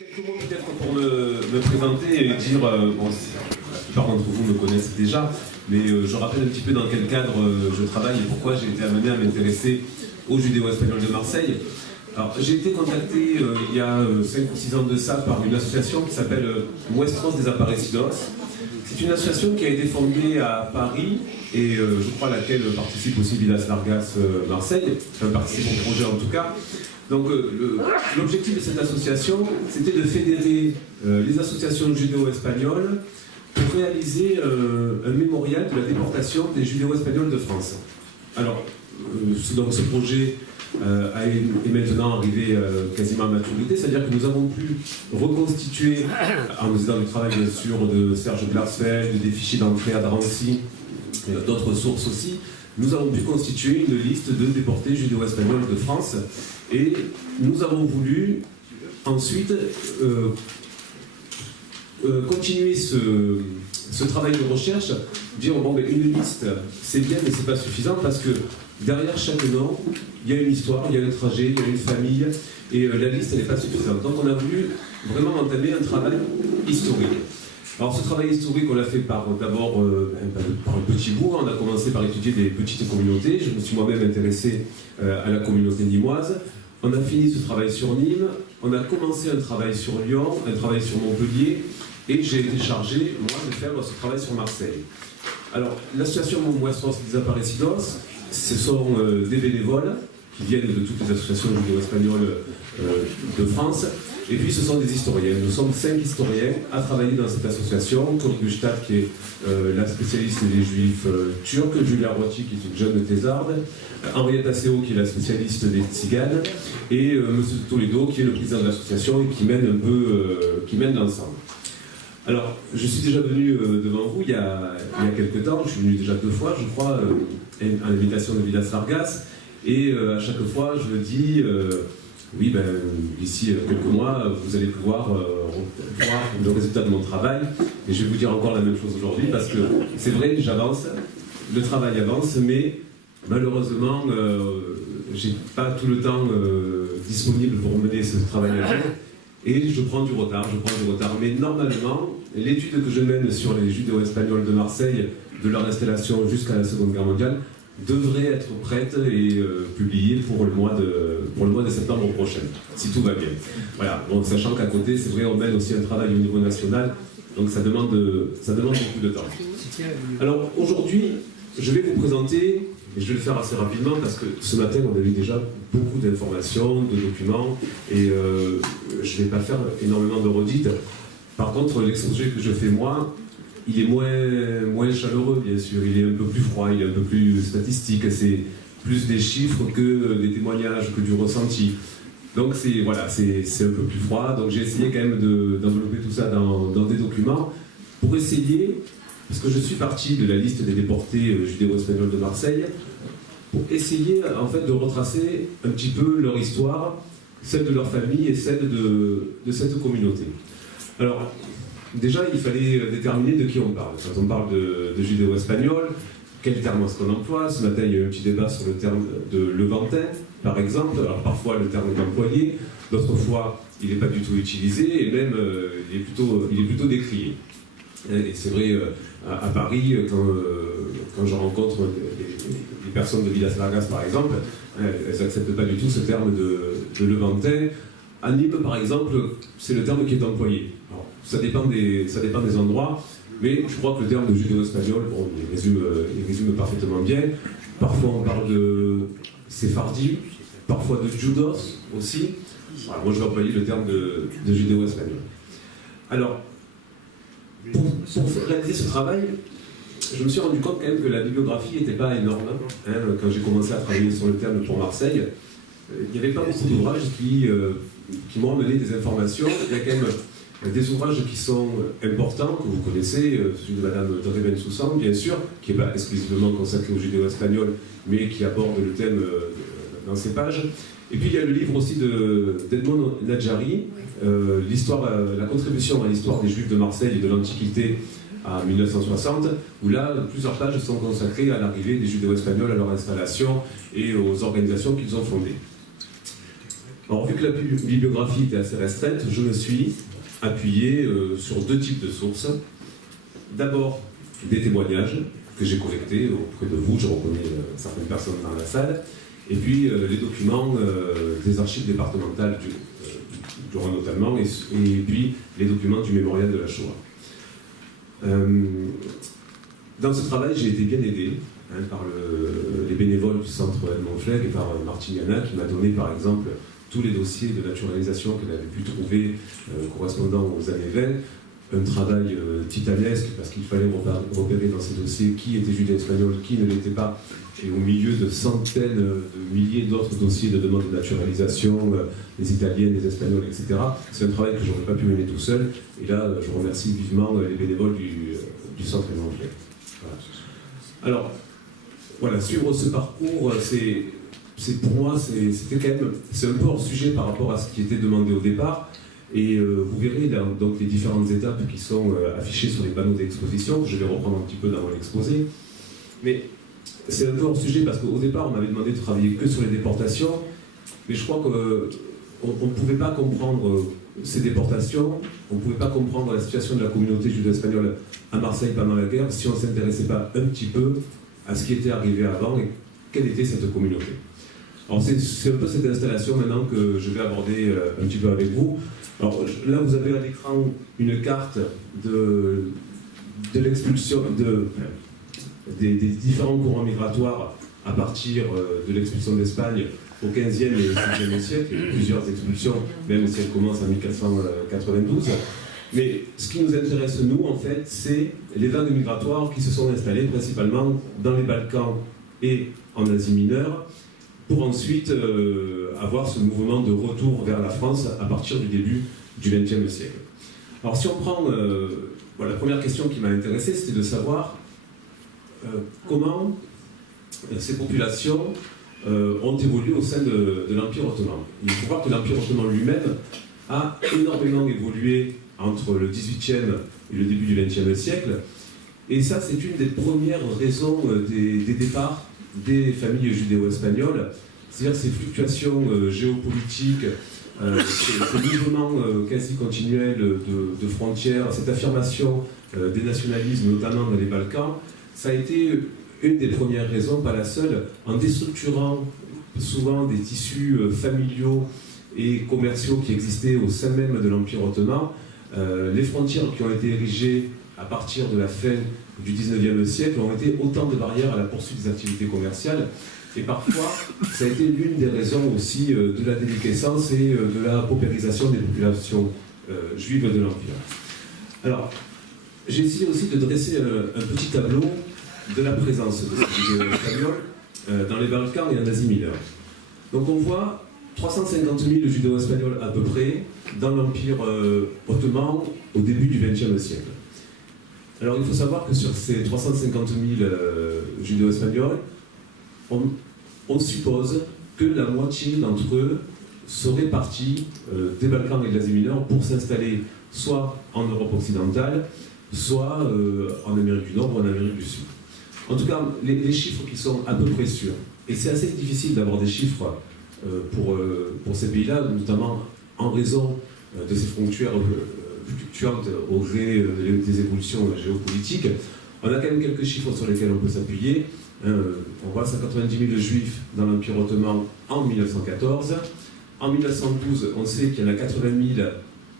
Quelques mots peut-être pour me présenter et dire, bon, la plupart d'entre vous me connaissent déjà, mais je rappelle un petit peu dans quel cadre je travaille et pourquoi j'ai été amené à m'intéresser au judéo-espagnol de Marseille. Alors, j'ai été contacté il y a 5 ou 6 ans de ça par une association qui s'appelle Muestros Desaparecidos. C'est une association qui a été fondée à Paris et je crois à laquelle participe aussi Vidas Largas Marseille, enfin participe au projet en tout cas. Donc l'objectif de cette association, c'était de fédérer les associations judéo-espagnoles pour réaliser un mémorial de la déportation des judéo-espagnols de France. Alors, donc ce projet est maintenant arrivé quasiment à maturité, c'est-à-dire que nous avons pu reconstituer, en faisant du travail bien sûr de Serge Glasfeld, des fichiers d'entrée à Drancy, d'autres sources aussi, nous avons pu constituer une liste de déportés judéo-espagnols de France et nous avons voulu ensuite continuer ce travail de recherche, dire bon, ben, une liste c'est bien mais c'est pas suffisant parce que derrière chaque nom il y a une histoire, il y a un trajet, il y a une famille et la liste elle n'est pas suffisante. Donc on a voulu vraiment entamer un travail historique. Alors ce travail historique, on l'a fait d'abord par un petit bout. On a commencé par étudier des petites communautés. Je me suis moi-même intéressé à la communauté nîmoise. On a fini ce travail sur Nîmes. On a commencé un travail sur Lyon, un travail sur Montpellier. Et j'ai été chargé, moi, de faire ce travail sur Marseille. Alors, l'association Muestros Desaparecidos, ce sont des bénévoles qui viennent de toutes les associations judéo-espagnoles de France. Et puis ce sont des historiens. Nous sommes 5 historiens à travailler dans cette association. Cory Gustave qui est la spécialiste des juifs turcs, Julia Rotti qui est une jeune thésarde, Henrietta Seo qui est la spécialiste des tziganes, et M. Toledo qui est le président de l'association et qui mène l'ensemble. Alors, je suis déjà venu devant vous il y a quelques temps, je suis venu déjà 2 fois, je crois, à l'invitation de Vidas Largas, et à chaque fois je dis oui, ben, d'ici quelques mois, vous allez pouvoir voir le résultat de mon travail. Et je vais vous dire encore la même chose aujourd'hui, parce que c'est vrai que j'avance, le travail avance, mais malheureusement, j'ai pas tout le temps disponible pour mener ce travail à jour. Et je prends du retard. Mais normalement, l'étude que je mène sur les judéo-espagnols de Marseille, de leur installation jusqu'à la Seconde Guerre mondiale, devrait être prête et publiée pour le mois de septembre prochain, si tout va bien. Voilà, bon, sachant qu'à côté, c'est vrai, on mène aussi un travail au niveau national, donc ça demande beaucoup de temps. Alors aujourd'hui, je vais vous présenter, et je vais le faire assez rapidement parce que ce matin, on a eu déjà beaucoup d'informations, de documents, et je ne vais pas faire énormément de redites. Par contre, l'exposé que je fais moi, il est moins chaleureux, bien sûr, il est un peu plus froid, il est un peu plus statistique, c'est plus des chiffres que des témoignages, que du ressenti. Donc voilà, c'est un peu plus froid, donc j'ai essayé quand même d'envelopper tout ça dans des documents pour essayer, parce que je suis parti de la liste des déportés judéo-espagnols de Marseille, pour essayer en fait de retracer un petit peu leur histoire, celle de leur famille et celle de cette communauté. Alors, déjà, il fallait déterminer de qui on parle. Quand on parle de judéo-espagnol, quel terme est-ce qu'on emploie? Ce matin, il y a eu un petit débat sur le terme de levantin, par exemple. Alors parfois, le terme est employé, d'autres fois, il n'est pas du tout utilisé, et même, il est plutôt décrié. Et c'est vrai, à Paris, quand je rencontre les personnes de Vidas Largas, par exemple, elles n'acceptent pas du tout ce terme de levantin. À Nîmes, par exemple, c'est le terme qui est employé. Alors, ça dépend des endroits, mais je crois que le terme de judéo-espagnol, bon, il résume parfaitement bien. Parfois, on parle de séphardi, parfois de judos aussi. Voilà, moi, je vais employer le terme de judéo-espagnol. Alors, pour réaliser ce travail, je me suis rendu compte quand même que la bibliographie n'était pas énorme. Hein, quand j'ai commencé à travailler sur le terme pour Marseille, il n'y avait pas beaucoup d'ouvrages qui m'ont amené des informations. Il y a quand même des ouvrages qui sont importants, que vous connaissez, celui de Madame Doré Bensoussan, bien sûr, qui n'est pas exclusivement consacré au judéo-espagnol, mais qui aborde le thème dans ses pages. Et puis il y a le livre aussi d'Edmond Nadjari, la contribution à l'histoire des Juifs de Marseille et de l'Antiquité à 1960, où là, plusieurs pages sont consacrées à l'arrivée des judéo-espagnols, à leur installation et aux organisations qu'ils ont fondées. Alors, vu que la bibliographie était assez restreinte, je me suis appuyé sur deux types de sources. D'abord, des témoignages que j'ai collectés auprès de vous, je reconnais certaines personnes dans la salle, et puis les documents des archives départementales du Rhône-Notamment, et puis les documents du mémorial de la Shoah. Dans ce travail, j'ai été bien aidé par les bénévoles du centre Edmond Flegg et par Martine Yana, qui m'a donné par exemple tous les dossiers de naturalisation qu'elle avait pu trouver correspondant aux années 20, un travail titanesque parce qu'il fallait repérer dans ces dossiers qui était judéo-espagnol, qui ne l'était pas, et au milieu de centaines de milliers d'autres dossiers de demande de naturalisation, des Italiens, des Espagnols, etc. C'est un travail que je n'aurais pas pu mener tout seul, et là je remercie vivement les bénévoles du centre Edmond Flegg. Voilà. Alors, voilà, suivre ce parcours, c'est pour moi, c'est un peu hors sujet par rapport à ce qui était demandé au départ. Et vous verrez donc les différentes étapes qui sont affichées sur les panneaux d'exposition, que je vais reprendre un petit peu dans mon exposé. Mais c'est un peu hors sujet parce qu'au départ, on m'avait demandé de travailler que sur les déportations, mais je crois qu'on ne pouvait pas comprendre ces déportations, on ne pouvait pas comprendre la situation de la communauté judo-espagnole à Marseille pendant la guerre si on ne s'intéressait pas un petit peu à ce qui était arrivé avant et quelle était cette communauté. Alors c'est un peu cette installation maintenant que je vais aborder un petit peu avec vous. Alors là vous avez à l'écran une carte de l'expulsion des différents courants migratoires à partir de l'expulsion d'Espagne au XVe et XVIe siècle. Il y a eu plusieurs expulsions, même si elles commencent en 1492. Mais ce qui nous intéresse, nous, en fait, c'est les vagues migratoires qui se sont installées principalement dans les Balkans et en Asie mineure, pour ensuite avoir ce mouvement de retour vers la France à partir du début du XXe siècle. Alors si on prend la première question qui m'a intéressé, c'était de savoir comment ces populations ont évolué au sein de l'Empire ottoman. Il faut voir que l'Empire ottoman lui-même a énormément évolué entre le XVIIIe et le début du XXe siècle, et ça c'est une des premières raisons des départs des familles judéo-espagnoles, c'est-à-dire ces fluctuations géopolitiques, ces mouvements quasi continuels de frontières, cette affirmation des nationalismes, notamment dans les Balkans. Ça a été une des premières raisons, pas la seule, en déstructurant souvent des tissus familiaux et commerciaux qui existaient au sein même de l'Empire ottoman. Les frontières qui ont été érigées à partir de la fin du XIXe siècle ont été autant de barrières à la poursuite des activités commerciales. Et parfois, ça a été l'une des raisons aussi de la déliquescence et de la paupérisation des populations juives de l'Empire. Alors, j'ai essayé aussi de dresser un petit tableau de la présence de ces judéo-espagnols dans les Balkans et en Asie mineure. Donc on voit 350 000 judéo-espagnols à peu près dans l'Empire ottoman au début du XXe siècle. Alors il faut savoir que sur ces 350 000 judéo-espagnols, on suppose que la moitié d'entre eux seraient partis des Balkans et de l'Asie mineure pour s'installer soit en Europe occidentale, soit en Amérique du Nord ou en Amérique du Sud. En tout cas, les chiffres qui sont à peu près sûrs, et c'est assez difficile d'avoir des chiffres pour ces pays-là, notamment en raison de ces frontières fluctuantes au gré des évolutions géopolitiques. On a quand même quelques chiffres sur lesquels on peut s'appuyer. On voit 190 000 juifs dans l'Empire ottoman en 1914. En 1912, on sait qu'il y en a 80 000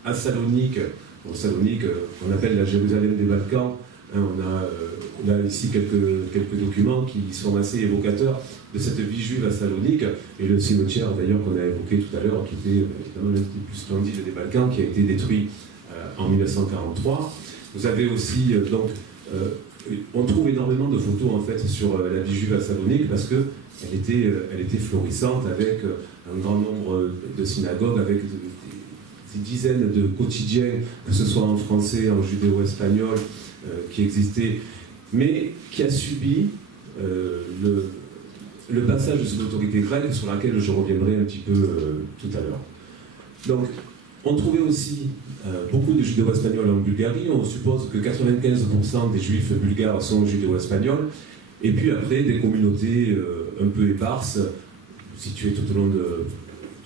à Salonique. Bon, Salonique, on appelle la Jérusalem des Balkans. On a ici quelques documents qui sont assez évocateurs de cette vie juive à Salonique, et le cimetière d'ailleurs qu'on a évoqué tout à l'heure, qui était évidemment l'un des plus splendides des Balkans, qui a été détruit en 1943. Vous avez aussi, on trouve énormément de photos en fait sur la vie juive à Salonique, parce qu'elle était florissante, avec un grand nombre de synagogues, avec des dizaines de quotidiens, que ce soit en français, en judéo-espagnol, qui existaient, mais qui a subi le passage sous l'autorité grecque, sur laquelle je reviendrai un petit peu tout à l'heure. Donc, on trouvait aussi beaucoup de judéo-espagnols en Bulgarie. On suppose que 95% des juifs bulgares sont judéo-espagnols, et puis après des communautés un peu éparses, situées tout au long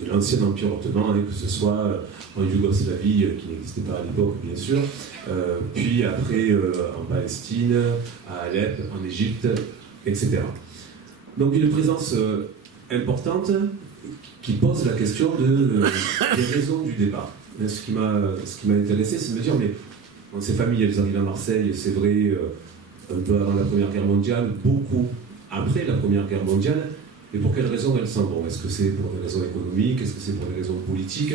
de l'ancien Empire ottoman, que ce soit en Yougoslavie, qui n'existait pas à l'époque, bien sûr, puis après en Palestine, à Alep, en Égypte, etc. Donc une présence importante qui pose la question des raisons du départ. Ce qui m'a intéressé, c'est de me dire, mais bon, ces familles, elles arrivent à Marseille, c'est vrai, un peu avant la Première Guerre mondiale, beaucoup après la Première Guerre mondiale, et pour quelles raisons elles s'en vont? Est-ce que c'est pour des raisons économiques? Est-ce que c'est pour des raisons politiques?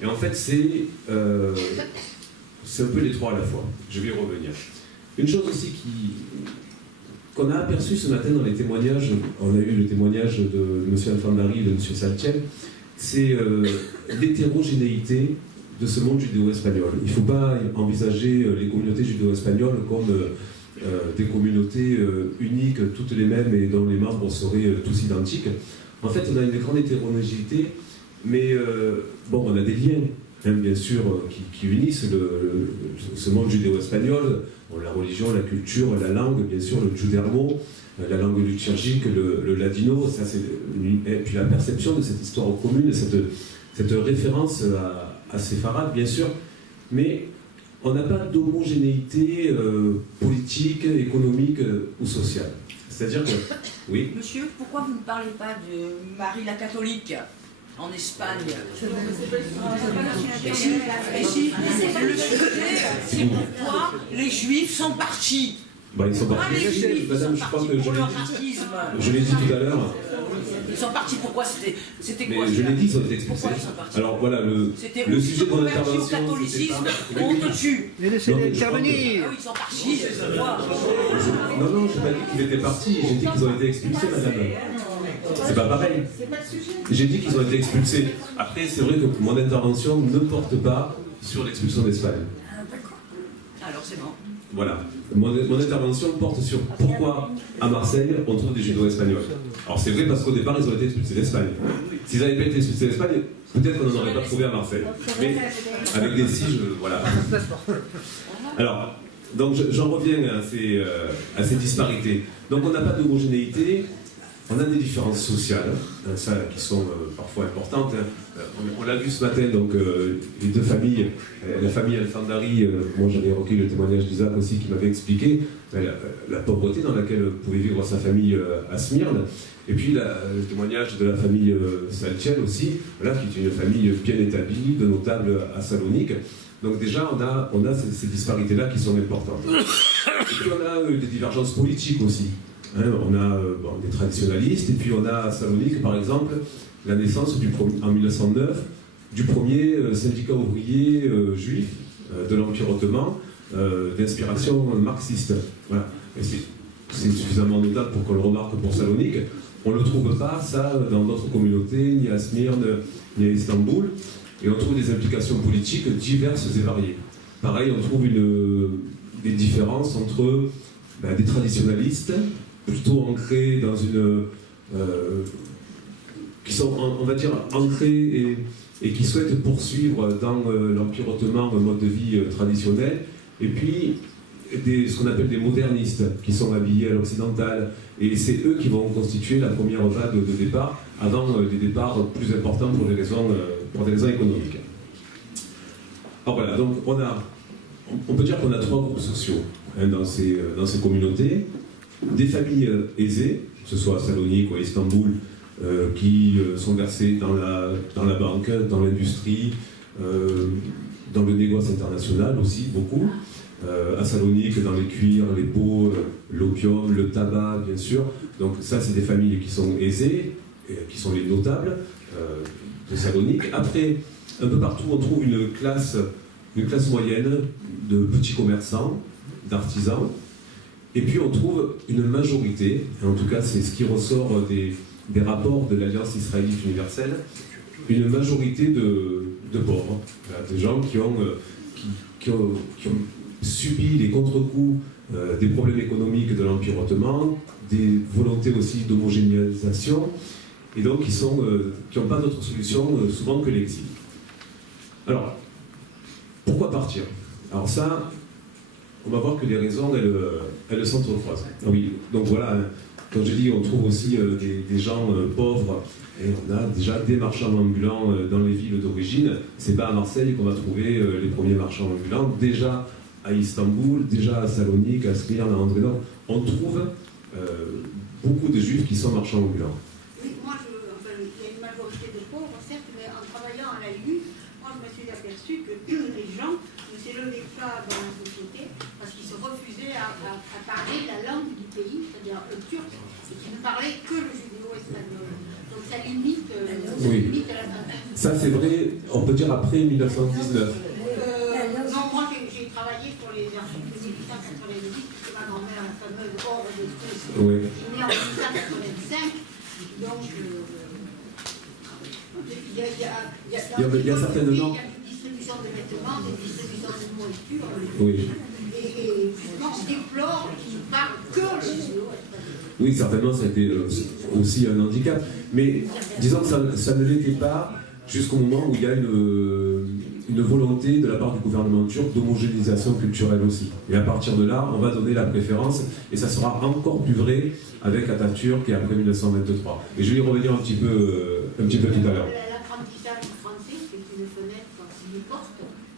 Et en fait, c'est un peu les trois à la fois. Je vais y revenir. Une chose aussi qu'on a aperçu ce matin dans les témoignages, on a eu le témoignage de M. Alfandari et de M. Saltiel, c'est l'hétérogénéité de ce monde judéo-espagnol. Il ne faut pas envisager les communautés judéo-espagnoles comme des communautés uniques, toutes les mêmes et dont les membres seraient tous identiques. En fait, on a une grande hétérogénéité, mais bon, on a des liens, hein, bien sûr, qui unissent ce monde judéo-espagnol. Bon, la religion, la culture, la langue, bien sûr, le judermo, la langue liturgique, le ladino, ça, et puis la perception de cette histoire commune, cette référence à séfarade, bien sûr, mais on n'a pas d'homogénéité politique, économique ou sociale. C'est-à-dire que, oui. Monsieur, pourquoi vous ne parlez pas de Marie la catholique en Espagne? C'est pourquoi les Juifs sont partis. Bah, ils sont partis. Madame, je crois que je l'ai dit tout à l'heure. Ils sont partis, pourquoi? C'était quoi? Mais je l'ai dit, ils ont été expulsés. Alors voilà, le sujet de mon intervention. Au catholicisme, on te tue. Mais laissez-les intervenir. Ah oui, ils sont partis, Non, je n'ai pas dit qu'ils étaient partis, j'ai dit qu'ils ont été expulsés, madame. C'est pas pareil. J'ai dit qu'ils ont été expulsés. Après, c'est vrai que mon intervention ne porte pas sur l'expulsion d'Espagne. Alors c'est bon. Voilà. Mon intervention porte sur pourquoi, à Marseille, on trouve des judo-espagnols. Alors c'est vrai parce qu'au départ, ils ont été expulsés d'Espagne. S'ils n'avaient pas été expulsés d'Espagne, peut-être qu'on n'en aurait pas trouvé à Marseille. Mais avec des siges, voilà. Alors, donc j'en reviens à ces disparités. Donc on n'a pas d'homogénéité. On a des différences sociales, ça, qui sont parfois importantes. On l'a vu ce matin, donc les deux familles, la famille Alfandari, moi j'avais recueilli le témoignage d'Isaac aussi qui m'avait expliqué la pauvreté dans laquelle pouvait vivre sa famille à Smyrne, et puis le témoignage de la famille Saltiel aussi, voilà, qui est une famille bien établie, de notables à Salonique. Donc déjà, on a ces disparités-là qui sont importantes. Et puis on a des divergences politiques aussi. Hein, on a des traditionalistes, et puis on a à Salonique, par exemple, la naissance en 1909 du premier syndicat ouvrier juif de l'Empire ottoman, d'inspiration marxiste. Voilà. Et c'est suffisamment notable pour qu'on le remarque pour Salonique. On ne le trouve pas, ça, dans d'autres communautés, ni à Smyrne, ni à Istanbul, et on trouve des implications politiques diverses et variées. Pareil, on trouve des différences entre des traditionalistes, plutôt ancrés dans qui sont, on va dire, ancrés et qui souhaitent poursuivre dans l'Empire ottoman un mode de vie traditionnel, et puis ce qu'on appelle des modernistes, qui sont habillés à l'occidental, et c'est eux qui vont constituer la première vague de départ, avant des départs plus importants pour des raisons économiques. Alors voilà, donc on peut dire qu'on a trois groupes sociaux dans ces communautés. Des familles aisées, que ce soit à Salonique ou à Istanbul, qui sont versées dans la banque, dans l'industrie, dans le négoce international aussi, beaucoup. À Salonique, dans les cuirs, les peaux, l'opium, le tabac, bien sûr. Donc ça, c'est des familles qui sont aisées, qui sont les notables de Salonique. Après, un peu partout, on trouve une classe moyenne de petits commerçants, d'artisans. Et puis on trouve une majorité, et en tout cas c'est ce qui ressort des rapports de l'Alliance israélite universelle, une majorité de pauvres, voilà, des gens qui ont subi les contre-coups des problèmes économiques de l'Empire ottoman, des volontés aussi d'homogénéisation, et donc qui n'ont pas d'autre solution souvent que l'exil. Alors, pourquoi partir? Alors ça, on va voir que les raisons, elles s'entrecroisent. Oui, donc voilà, quand je dis on trouve aussi des gens pauvres, et on a déjà des marchands ambulants dans les villes d'origine. C'est pas à Marseille qu'on va trouver les premiers marchands ambulants. Déjà à Istanbul, déjà à Salonique, à Smyrne, à Andrénov, on trouve beaucoup de juifs qui sont marchands ambulants. Oui, moi, enfin, il y a une majorité de pauvres, certes, mais en travaillant à la lutte, moi, je me suis aperçu que les gens ne s'élevaient pas dans la société parce qu'ils se refusaient à parler la langue du pays, c'est-à-dire le turc, et qu'ils ne parlaient que le judéo-espagnol. Donc ça limite, limite à la... Ça, c'est vrai, on peut dire après 1919. Non, moi, j'ai travaillé pour les archives de 1898, puisque ma grand-mère, la fameuse Horde de Tous, Oui. est née en 1885. Donc, il y a certaines normes. Il y a une distribution de vêtements, des distributions de nourriture. Oui. Et justement, on déplore qu'ils ne parlent que le judéo-espagnol. Oui, certainement, ça a été aussi un handicap. Mais disons que ça ne l'était pas jusqu'au moment où il y a une volonté de la part du gouvernement turc d'homogénéisation culturelle aussi. Et à partir de là, on va donner la préférence, et ça sera encore plus vrai avec Atatürk et après 1923. Et je vais y revenir un petit peu tout à l'heure. L'apprentissage du français, c'est une fenêtre, c'est une porte.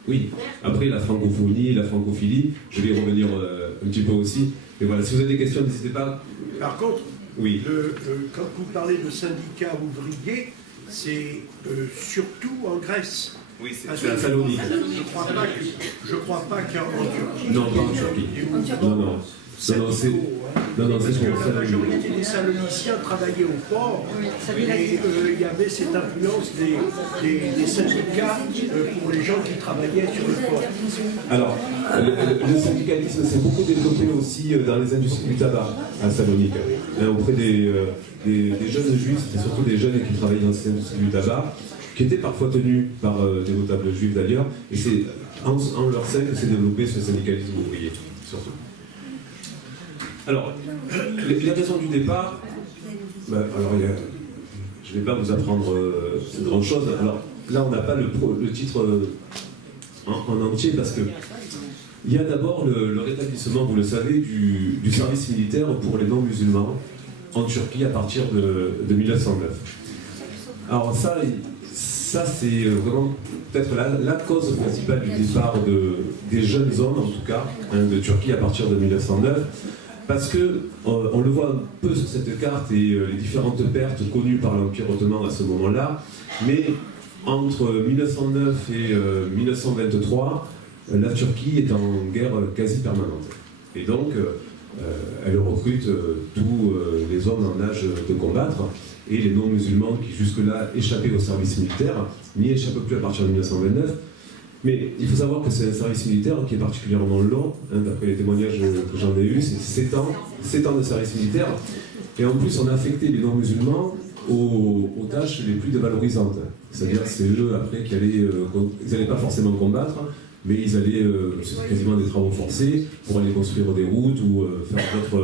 Oui, après la francophonie, la francophilie, je vais y revenir un petit peu aussi. Et voilà, si vous avez des questions, n'hésitez pas. Par contre, oui. Quand vous parlez de syndicats ouvriers, c'est surtout en Grèce. Oui, c'est à Salonique. Je crois pas qu'en Turquie. Non, pas en Turquie. Non, c'est pour la majorité des Saloniciens travaillaient au port, et il y avait cette influence des syndicats pour les gens qui travaillaient sur le port. Alors, le syndicalisme s'est beaucoup développé aussi dans les industries du tabac à Salonique. Auprès des jeunes juifs, c'était surtout des jeunes qui travaillaient dans ces industries du tabac, qui étaient parfois tenus par des notables juifs d'ailleurs, et c'est en leur sein que s'est développé ce syndicalisme ouvrier, surtout. Alors, les raisons du départ, je ne vais pas vous apprendre grand-chose. Alors, là, on n'a pas le titre en entier, parce que il y a d'abord le rétablissement, vous le savez, du service militaire pour les non-musulmans en Turquie à partir de 1909. Alors ça c'est vraiment peut-être la cause principale du départ des jeunes hommes, en tout cas, de Turquie à partir de 1909. Parce que, on le voit un peu sur cette carte et les différentes pertes connues par l'Empire ottoman à ce moment-là, mais entre 1909 et 1923, la Turquie est en guerre quasi permanente. Et donc, elle recrute tous les hommes en âge de combattre, et les non-musulmans qui jusque-là échappaient au service militaire n'y échappent plus à partir de 1929. Mais il faut savoir que c'est un service militaire qui est particulièrement long, d'après les témoignages que j'en ai eus, c'est 7 ans de service militaire. Et en plus, on a affecté les non-musulmans aux tâches les plus dévalorisantes. C'est-à-dire c'est eux, après, qui n'allaient pas forcément combattre, mais ils allaient, c'était quasiment des travaux forcés, pour aller construire des routes ou faire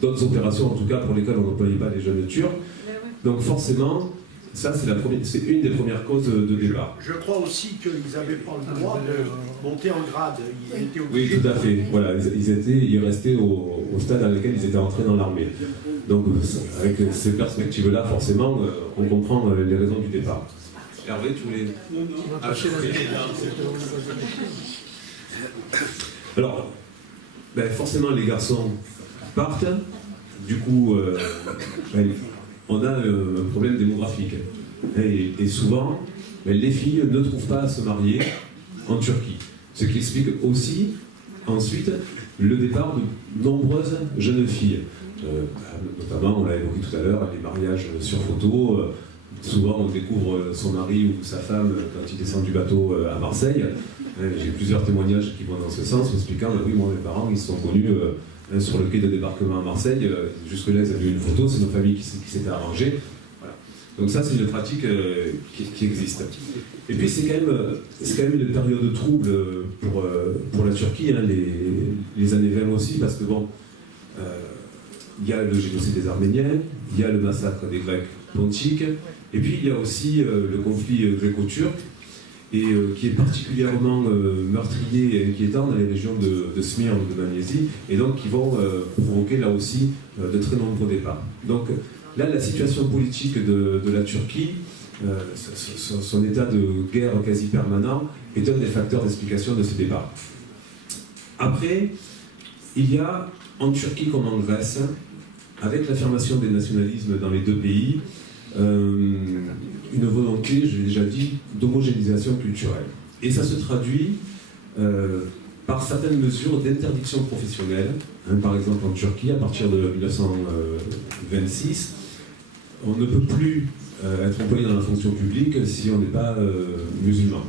d'autres opérations, en tout cas, pour lesquelles on n'employait pas les jeunes Turcs. Donc forcément, ça, c'est une des premières causes de départ. Je crois aussi qu'ils n'avaient pas le droit de monter en grade. Ils étaient obligés. Oui, tout à fait. Voilà, ils restaient au stade dans lequel ils étaient entrés dans l'armée. Donc, avec ces perspectives-là, forcément, on comprend les raisons du départ. Hervé, tu voulais... Alors, forcément, les garçons partent. Du coup, on a un problème démographique. Et souvent, les filles ne trouvent pas à se marier en Turquie. Ce qui explique aussi, ensuite, le départ de nombreuses jeunes filles. Notamment, on l'a évoqué tout à l'heure, les mariages sur photo. Souvent, on découvre son mari ou sa femme quand il descend du bateau à Marseille. J'ai plusieurs témoignages qui vont dans ce sens, expliquant oui, moi, mes parents, ils se sont connus sur le quai de débarquement à Marseille. Jusque-là, ils avaient eu une photo, c'est nos familles qui s'étaient arrangées. Voilà. Donc ça, c'est une pratique qui existe. Et puis, c'est quand même une période trouble pour la Turquie, les années 20 aussi, parce que bon, il y a le génocide des Arméniens, il y a le massacre des Grecs pontiques, et puis il y a aussi le conflit gréco-turc. et qui est particulièrement meurtrier et inquiétant dans les régions de Smyrne ou de Magnésie, et donc qui vont provoquer là aussi de très nombreux départs. Donc là, la situation politique de la Turquie, son état de guerre quasi permanent, est un des facteurs d'explication de ces départs. Après, il y a en Turquie comme en Grèce, avec l'affirmation des nationalismes dans les deux pays, une volonté, je l'ai déjà dit, d'homogénéisation culturelle. Et ça se traduit par certaines mesures d'interdiction professionnelle. Par exemple, en Turquie, à partir de 1926, on ne peut plus être employé dans la fonction publique si on n'est pas musulman.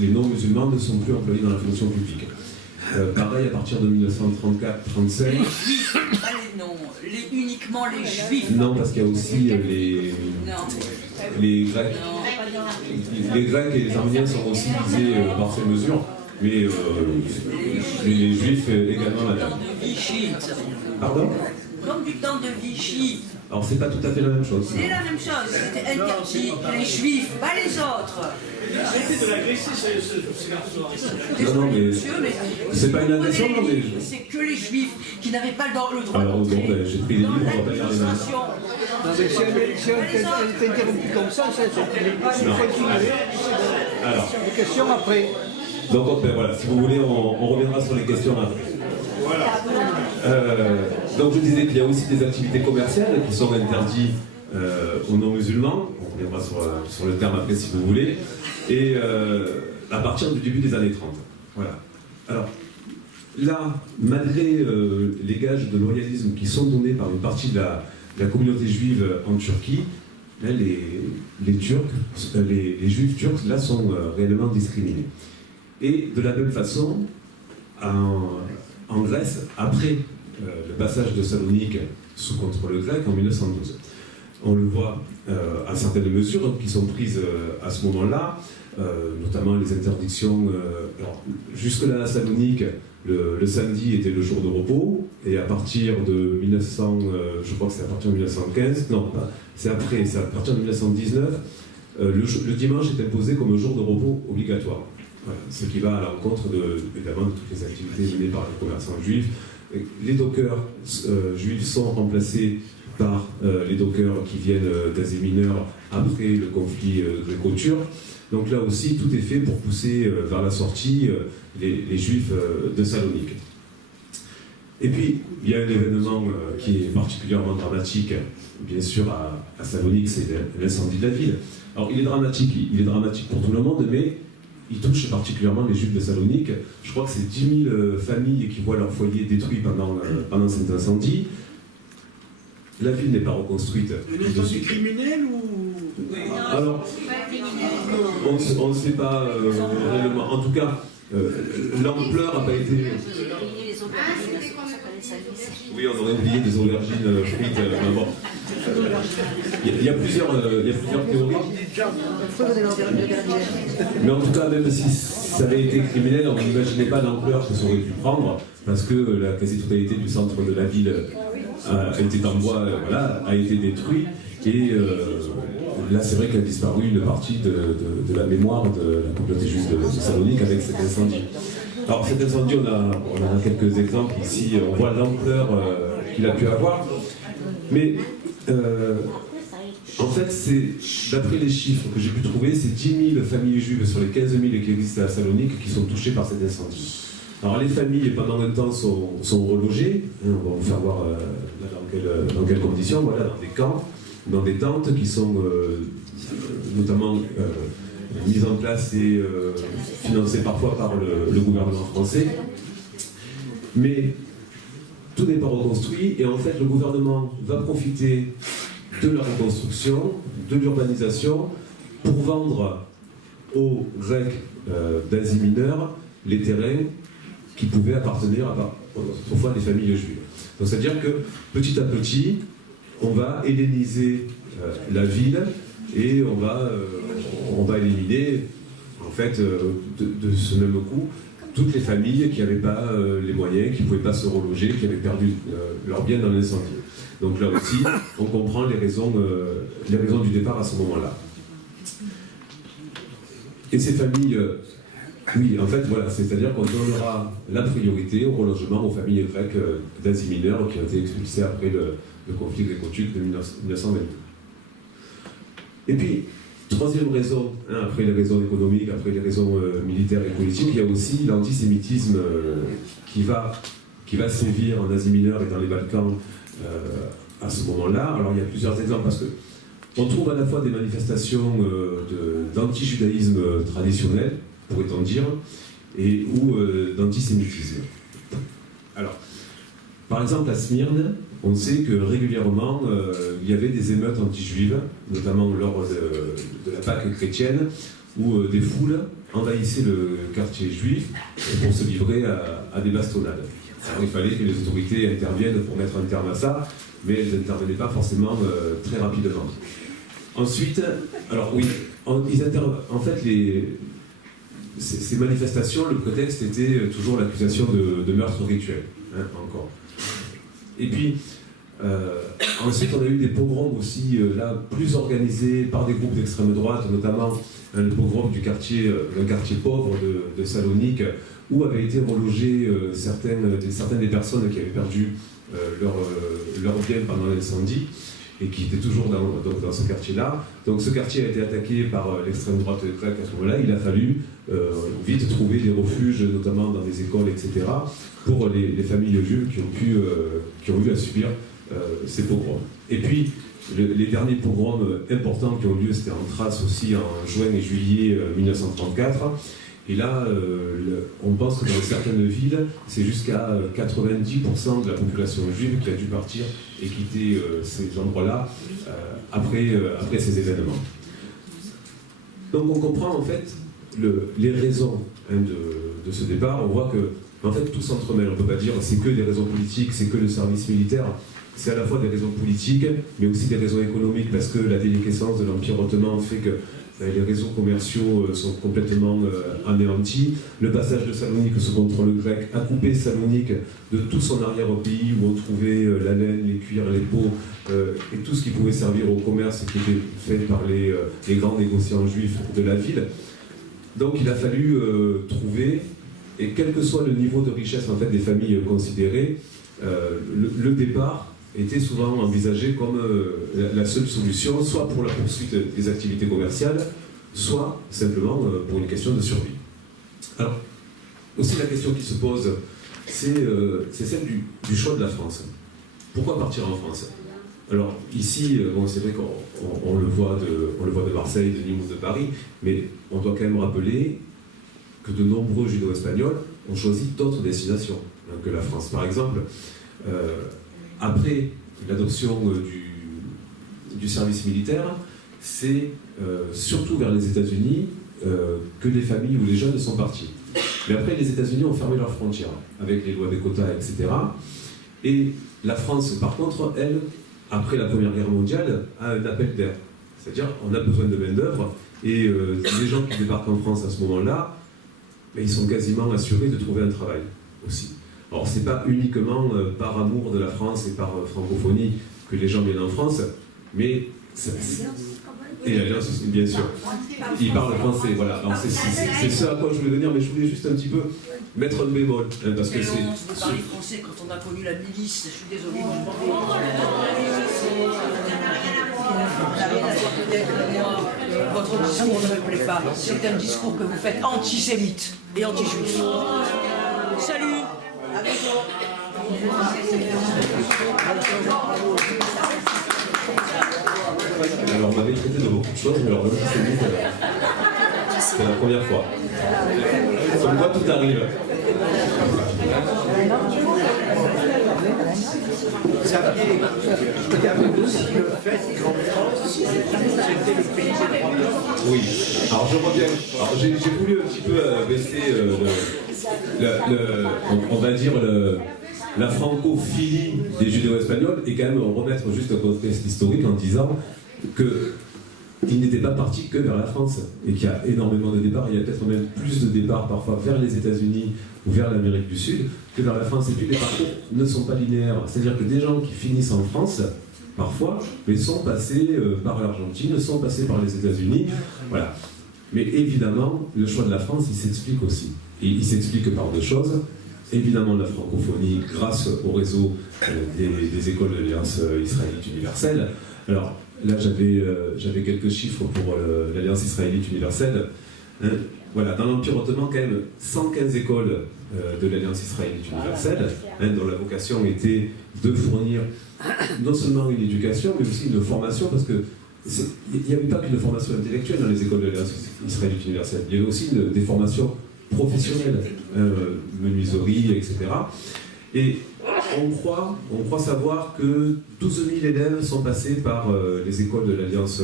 Les non-musulmans ne sont plus employés dans la fonction publique. Pareil, à partir de 1934-35... Les juifs, pas les noms, uniquement les juifs. Non, parce qu'il y a aussi les Grecs. Les Grecs et les Arméniens sont aussi visés par ces mesures, mais les Juifs également, madame. Pardon? Comme du temps de Vichy. Alors c'est pas tout à fait la même chose. C'est la même chose, c'était interdit, les juifs, pas les autres. Arrêtez de l'agresser, ce garçon. Non, mais c'est pas une agression, non, mais... C'est que les juifs qui n'avaient pas le droit Alors, d'entrer j'ai pris les livres, on va pas dire les mêmes. Non, mais si elle est interrompue comme ça, c'est Non. continuer. Alors, Les questions après. donc voilà, si vous voulez, on reviendra sur les questions après. Voilà. Donc je disais qu'il y a aussi des activités commerciales qui sont interdites aux non-musulmans. On reviendra sur le terme après si vous voulez. Et à partir du début des années 30. Voilà. Alors, là, malgré les gages de loyalisme qui sont donnés par une partie de la communauté juive en Turquie, là, les juifs turcs là, sont réellement discriminés. Et de la même façon, en Grèce, après le passage de Salonique sous contrôle grec en 1912. On le voit à certaines mesures qui sont prises à ce moment-là, notamment les interdictions. Jusque-là à Salonique, le samedi était le jour de repos, et à partir de 1900, je crois que c'est à partir de 1915, non, c'est après, c'est à partir de 1919, le dimanche est imposé comme jour de repos obligatoire. Voilà, ce qui va à l'encontre évidemment de toutes les activités menées par les commerçants juifs. Les dockers juifs sont remplacés par les dockers qui viennent d'Asie mineure après le conflit gréco-turc. Donc là aussi, tout est fait pour pousser vers la sortie les juifs de Salonique. Et puis, il y a un événement qui est particulièrement dramatique, bien sûr, à Salonique, c'est l'incendie de la ville. Alors, il est dramatique pour tout le monde, mais il touche particulièrement les Juifs de Salonique. Je crois que c'est 10 000 familles qui voient leur foyer détruit pendant cet incendie. La ville n'est pas reconstruite. Un incendie criminel ou... Alors, on ne sait pas réellement. En tout cas, l'ampleur n'a pas été... Oui, on aurait oublié des aubergines frites. Bon. Il y a plusieurs théories. Mais en tout cas, même si ça avait été criminel, on n'imaginait pas l'ampleur que ça aurait pu prendre, parce que la quasi-totalité du centre de la ville était en bois, a été détruit. Et là, c'est vrai qu'elle a disparu une partie de la mémoire de la communauté juive de Salonique avec cet incendie. Alors cet incendie, on a quelques exemples ici, on voit l'ampleur qu'il a pu avoir. Mais en fait, d'après les chiffres que j'ai pu trouver, c'est 10 000 familles juives sur les 15 000 qui existent à Salonique qui sont touchées par cet incendie. Alors les familles, pendant un temps, sont relogées. On va vous faire voir dans quelles conditions, voilà, dans des camps, dans des tentes qui sont notamment mises en place et financées parfois par le gouvernement français. Mais tout n'est pas reconstruit, et en fait le gouvernement va profiter de la reconstruction, de l'urbanisation, pour vendre aux Grecs d'Asie mineure les terrains qui pouvaient appartenir autrefois à des familles juives. Donc c'est-à-dire que petit à petit, on va helléniser la ville, et on va éliminer en fait de ce même coup toutes les familles qui n'avaient pas les moyens, qui ne pouvaient pas se reloger, qui avaient perdu leurs biens dans l'incendie. Donc là aussi, on comprend les raisons du départ à ce moment-là. Et ces familles, oui, en fait, voilà, c'est-à-dire qu'on donnera la priorité au relogement aux familles grecques d'Asie mineure qui ont été expulsées après le conflit gréco-turc de 1922. Et puis, troisième raison, après les raisons économiques, après les raisons militaires et politiques, il y a aussi l'antisémitisme qui va sévir en Asie mineure et dans les Balkans à ce moment-là. Alors il y a plusieurs exemples parce que on trouve à la fois des manifestations d'anti-judaïsme traditionnel, pourrait-on dire, ou d'antisémitisme. Alors, par exemple à Smyrne, on sait que régulièrement il y avait des émeutes anti-juives, notamment lors de la Pâque chrétienne, où des foules envahissaient le quartier juif pour se livrer à des bastonnades. Alors, il fallait que les autorités interviennent pour mettre un terme à ça, mais elles n'intervenaient pas forcément très rapidement. Ensuite, alors oui, en fait, ces manifestations, le prétexte était toujours l'accusation de meurtre rituel, encore. Et puis, ensuite, on a eu des pogroms aussi, là, plus organisés par des groupes d'extrême droite, notamment le pogrom d'un quartier pauvre de Salonique, où avaient été relogées certaines des personnes qui avaient perdu leur bien pendant l'incendie, et qui étaient toujours dans ce quartier-là. Donc ce quartier a été attaqué par l'extrême droite grecque à ce moment-là. Il a fallu vite trouver des refuges, notamment dans des écoles, etc., pour les familles juives qui ont eu à subir ces pogroms. Et puis, les derniers pogroms importants qui ont lieu, c'était en Thrace aussi en juin et juillet 1934. Et là, on pense que dans certaines villes, c'est jusqu'à 90% de la population juive qui a dû partir et quitter ces endroits-là après ces événements. Donc on comprend en fait les raisons de ce départ. On voit que en fait, tout s'entremêle. On ne peut pas dire c'est que des raisons politiques, c'est que le service militaire. C'est à la fois des raisons politiques, mais aussi des raisons économiques, parce que la déliquescence de l'Empire ottoman fait que les réseaux commerciaux sont complètement anéantis. Le passage de Salonique sous contrôle grec a coupé Salonique de tout son arrière-pays où on trouvait la laine, les cuirs, les peaux et tout ce qui pouvait servir au commerce qui était fait par les grands négociants juifs de la ville. Donc il a fallu trouver, et quel que soit le niveau de richesse en fait, des familles considérées, le départ était souvent envisagé comme la seule solution, soit pour la poursuite des activités commerciales, soit simplement pour une question de survie. Alors, aussi la question qui se pose, c'est celle du choix de la France. Pourquoi partir en France? Alors ici, bon, c'est vrai qu'on le voit de Marseille, de Nîmes ou de Paris, mais on doit quand même rappeler que de nombreux judo-espagnols ont choisi d'autres destinations que la France. Par exemple, après l'adoption du service militaire, c'est surtout vers les États-Unis que les familles ou les jeunes sont partis. Mais après, les États-Unis ont fermé leurs frontières avec les lois des quotas, etc. Et la France, par contre, elle, après la Première Guerre mondiale, a un appel d'air. C'est-à-dire qu'on a besoin de main-d'œuvre et les gens qui débarquent en France à ce moment-là, ils sont quasiment assurés de trouver un travail aussi. Alors, c'est pas uniquement par amour de la France et par francophonie que les gens viennent en France, mais et l'Alliance, bien sûr. Ils parlent français, voilà. Alors, c'est ce à quoi je voulais venir, mais je voulais juste un petit peu mettre un bémol. Parce que c'est honte de parler français quand on a connu la milice, je suis désolée. Votre discours ne me plaît pas. C'est un discours que vous faites antisémite et anti-juif. Salut. Alors, on m'avait traité de beaucoup de choses, mais alors l'antisémite, c'est la première fois. Comme quoi, tout arrive. Il y avait aussi le fait qu'en France, c'était le pays des droits de l'homme. Oui, alors je reviens. Alors j'ai voulu un petit peu baisser on va dire la francophilie des judéo-espagnols et quand même remettre juste un contexte historique en disant qu'ils n'étaient pas partis que vers la France et qu'il y a énormément de départs. Il y a peut-être même plus de départs parfois vers les États-Unis ou vers l'Amérique du Sud que vers la France. Et puis les parcours ne sont pas linéaires. C'est-à-dire que des gens qui finissent en France, parfois, mais sont passés par l'Argentine, sont passés par les États-Unis. Voilà. Mais évidemment, le choix de la France, il s'explique aussi. Et il s'explique par deux choses. Évidemment, la francophonie, grâce au réseau des écoles de l'Alliance israélite universelle. Alors, là, j'avais quelques chiffres pour l'Alliance israélite universelle. Hein, voilà, dans l'Empire ottoman, quand même, 115 écoles de l'Alliance israélite universelle, hein, dont la vocation était de fournir non seulement une éducation, mais aussi une formation, parce que il n'y avait pas qu'une formation intellectuelle dans les écoles de l'Alliance israélite universelle, il y avait aussi des formations professionnelles, menuiserie, etc. Et on croit savoir que 12 000 élèves sont passés par les écoles de l'Alliance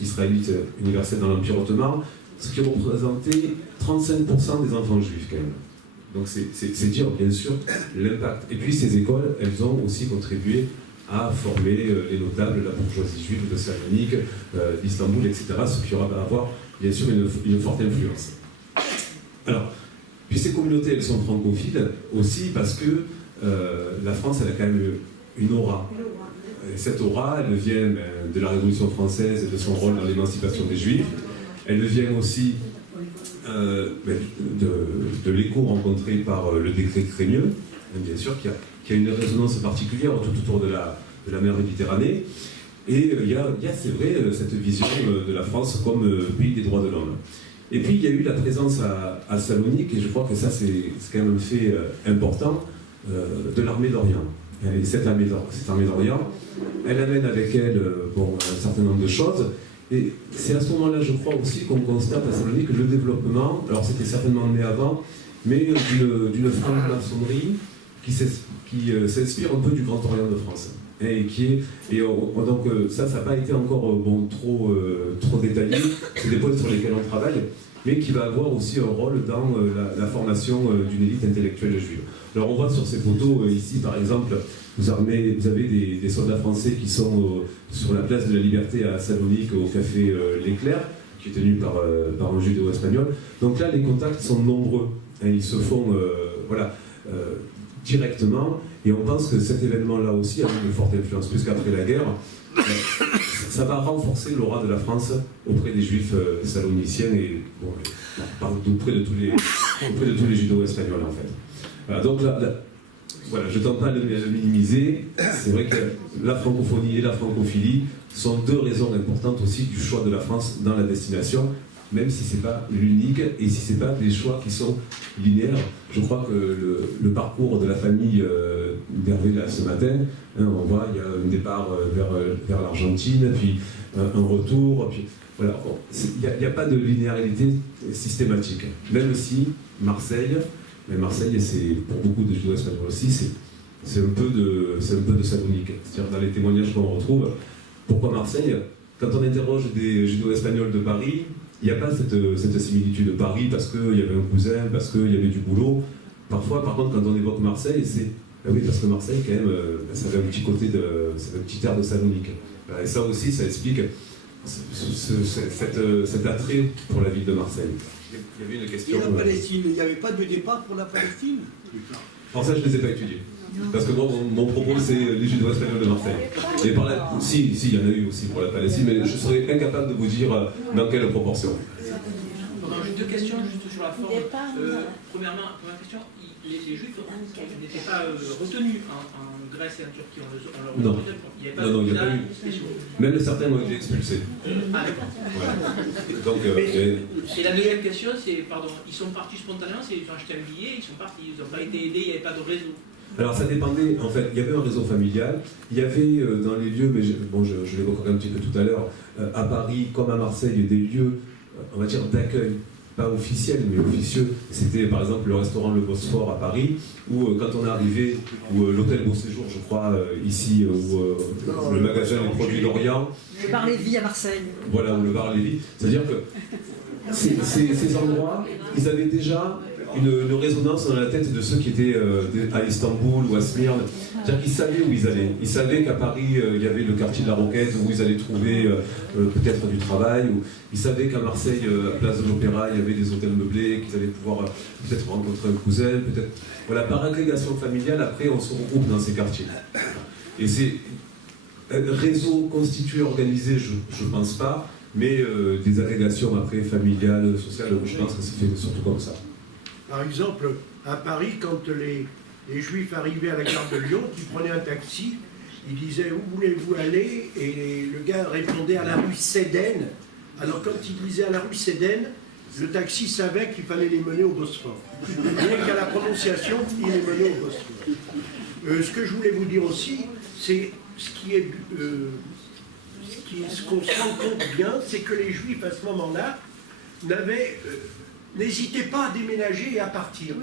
israélite universelle dans l'Empire ottoman, ce qui représentait 35% des enfants juifs quand même. Donc c'est dire bien sûr l'impact. Et puis ces écoles, elles ont aussi contribué à former les notables, la bourgeoisie juive de Salonique, d'Istanbul, etc., ce qui aura à avoir bien sûr une forte influence. Alors, puis ces communautés, elles sont francophiles aussi parce que la France, elle a quand même une aura. Et cette aura, elle vient de la Révolution française et de son rôle dans l'émancipation des Juifs. Elle vient aussi de l'écho rencontré par le décret Crémieux, bien sûr, qui a une résonance particulière tout autour de la mer Méditerranée. Et il y a, c'est vrai, cette vision de la France comme pays des droits de l'homme. Et puis il y a eu la présence à Salonique, et je crois que ça c'est quand même un fait important, de l'armée d'Orient. Et cette armée d'Orient, elle amène avec elle un certain nombre de choses. Et c'est à ce moment-là, je crois aussi, qu'on constate à Salonique le développement, alors c'était certainement né avant, mais d'une franc-maçonnerie qui s'inspire un peu du Grand Orient de France. Donc ça n'a pas été encore trop détaillé, c'est des points sur lesquels on travaille, mais qui va avoir aussi un rôle dans la formation d'une élite intellectuelle juive. Alors on voit sur ces photos ici, par exemple, vous avez des soldats français qui sont sur la place de la Liberté à Salonique, au café L'Éclair, qui est tenu par un judéo-espagnol. Donc là, les contacts sont nombreux, hein, ils se font directement, et on pense que cet événement-là aussi a une forte influence, puisqu'après la guerre, ça va renforcer l'aura de la France auprès des Juifs saloniciens et auprès de tous les judéo-espagnols en fait. Voilà, donc voilà, je ne tente pas de le minimiser. C'est vrai que la francophonie et la francophilie sont deux raisons importantes aussi du choix de la France dans la destination, même si ce n'est pas l'unique et si ce n'est pas des choix qui sont linéaires. Je crois que le parcours de la famille d'Hervé là, ce matin, hein, on voit il y a un départ vers l'Argentine, puis un retour, puis voilà. Bon, il n'y a pas de linéarité systématique, même si Marseille, mais Marseille, c'est pour beaucoup de judéo-espagnols aussi, c'est un peu de Salonique. C'est-à-dire dans les témoignages qu'on retrouve, pourquoi Marseille? Quand on interroge des judéo-espagnols de Paris, il n'y a pas cette similitude de Paris parce qu'il y avait un cousin, parce qu'il y avait du boulot. Parfois, par contre, quand on évoque Marseille, c'est oui, parce que Marseille, quand même, ça avait un petit côté ça avait un petit air de Salonique. Et ça aussi, ça explique cet attrait pour la ville de Marseille. Il y avait une question. Et la Palestine, il n'y avait pas de départ pour la Palestine? Alors ça, je ne les ai pas étudiés. Parce que mon propos, c'est les judéo-espagnols de Marseille. Et si, il y en a eu aussi pour la Palestine, mais je serais incapable de vous dire dans quelle proportion. J'ai deux questions juste sur la forme. Première question, les Juifs n'étaient pas retenus en Grèce et en Turquie. Non, il n'y a pas eu. Même certains ont été expulsés. Ah d'accord. Voilà. Donc, et la deuxième question, c'est, ils sont partis spontanément, ils ont acheté un billet, ils sont partis, ils n'ont pas été aidés, il n'y avait pas de réseau. Alors ça dépendait, en fait, il y avait un réseau familial, il y avait dans les lieux, mais je l'évoquerai un petit peu tout à l'heure, à Paris comme à Marseille, des lieux, on va dire, d'accueil, pas officiels, mais officieux. C'était par exemple le restaurant Le Bosphore à Paris, où quand on est arrivé, ou l'hôtel Beau Séjour, je crois, ici, ou le magasin Les Produits d'Orient. Le bar Lévy à Marseille. Voilà, ou le bar Lévy. C'est-à-dire que ces endroits, ils avaient déjà une résonance dans la tête de ceux qui étaient à Istanbul ou à Smyrne. C'est-à-dire qu'ils savaient où ils allaient. Ils savaient qu'à Paris, il y avait le quartier de la Roquette où ils allaient trouver peut-être du travail. Ou ils savaient qu'à Marseille, à Place de l'Opéra, il y avait des hôtels meublés, qu'ils allaient pouvoir peut-être rencontrer un cousin. Peut-être. Voilà, par agrégation familiale, après, on se regroupe dans ces quartiers. Et c'est réseau constitué, organisé, je ne pense pas, mais des agrégations après familiales, sociales, je pense que c'est fait surtout comme ça. Par exemple, à Paris, quand les Juifs arrivaient à la gare de Lyon, ils prenaient un taxi, ils disaient « Où voulez-vous aller ?» et le gars répondait à la rue Sédène. Alors quand il disait à la rue Sédène, le taxi savait qu'il fallait les mener au Bosphore. Rien qu'à la prononciation, il les menait au Bosphore. Ce que je voulais vous dire aussi, c'est ce qu'on se rend compte bien, c'est que les Juifs à ce moment-là n'hésitaient pas à déménager et à partir.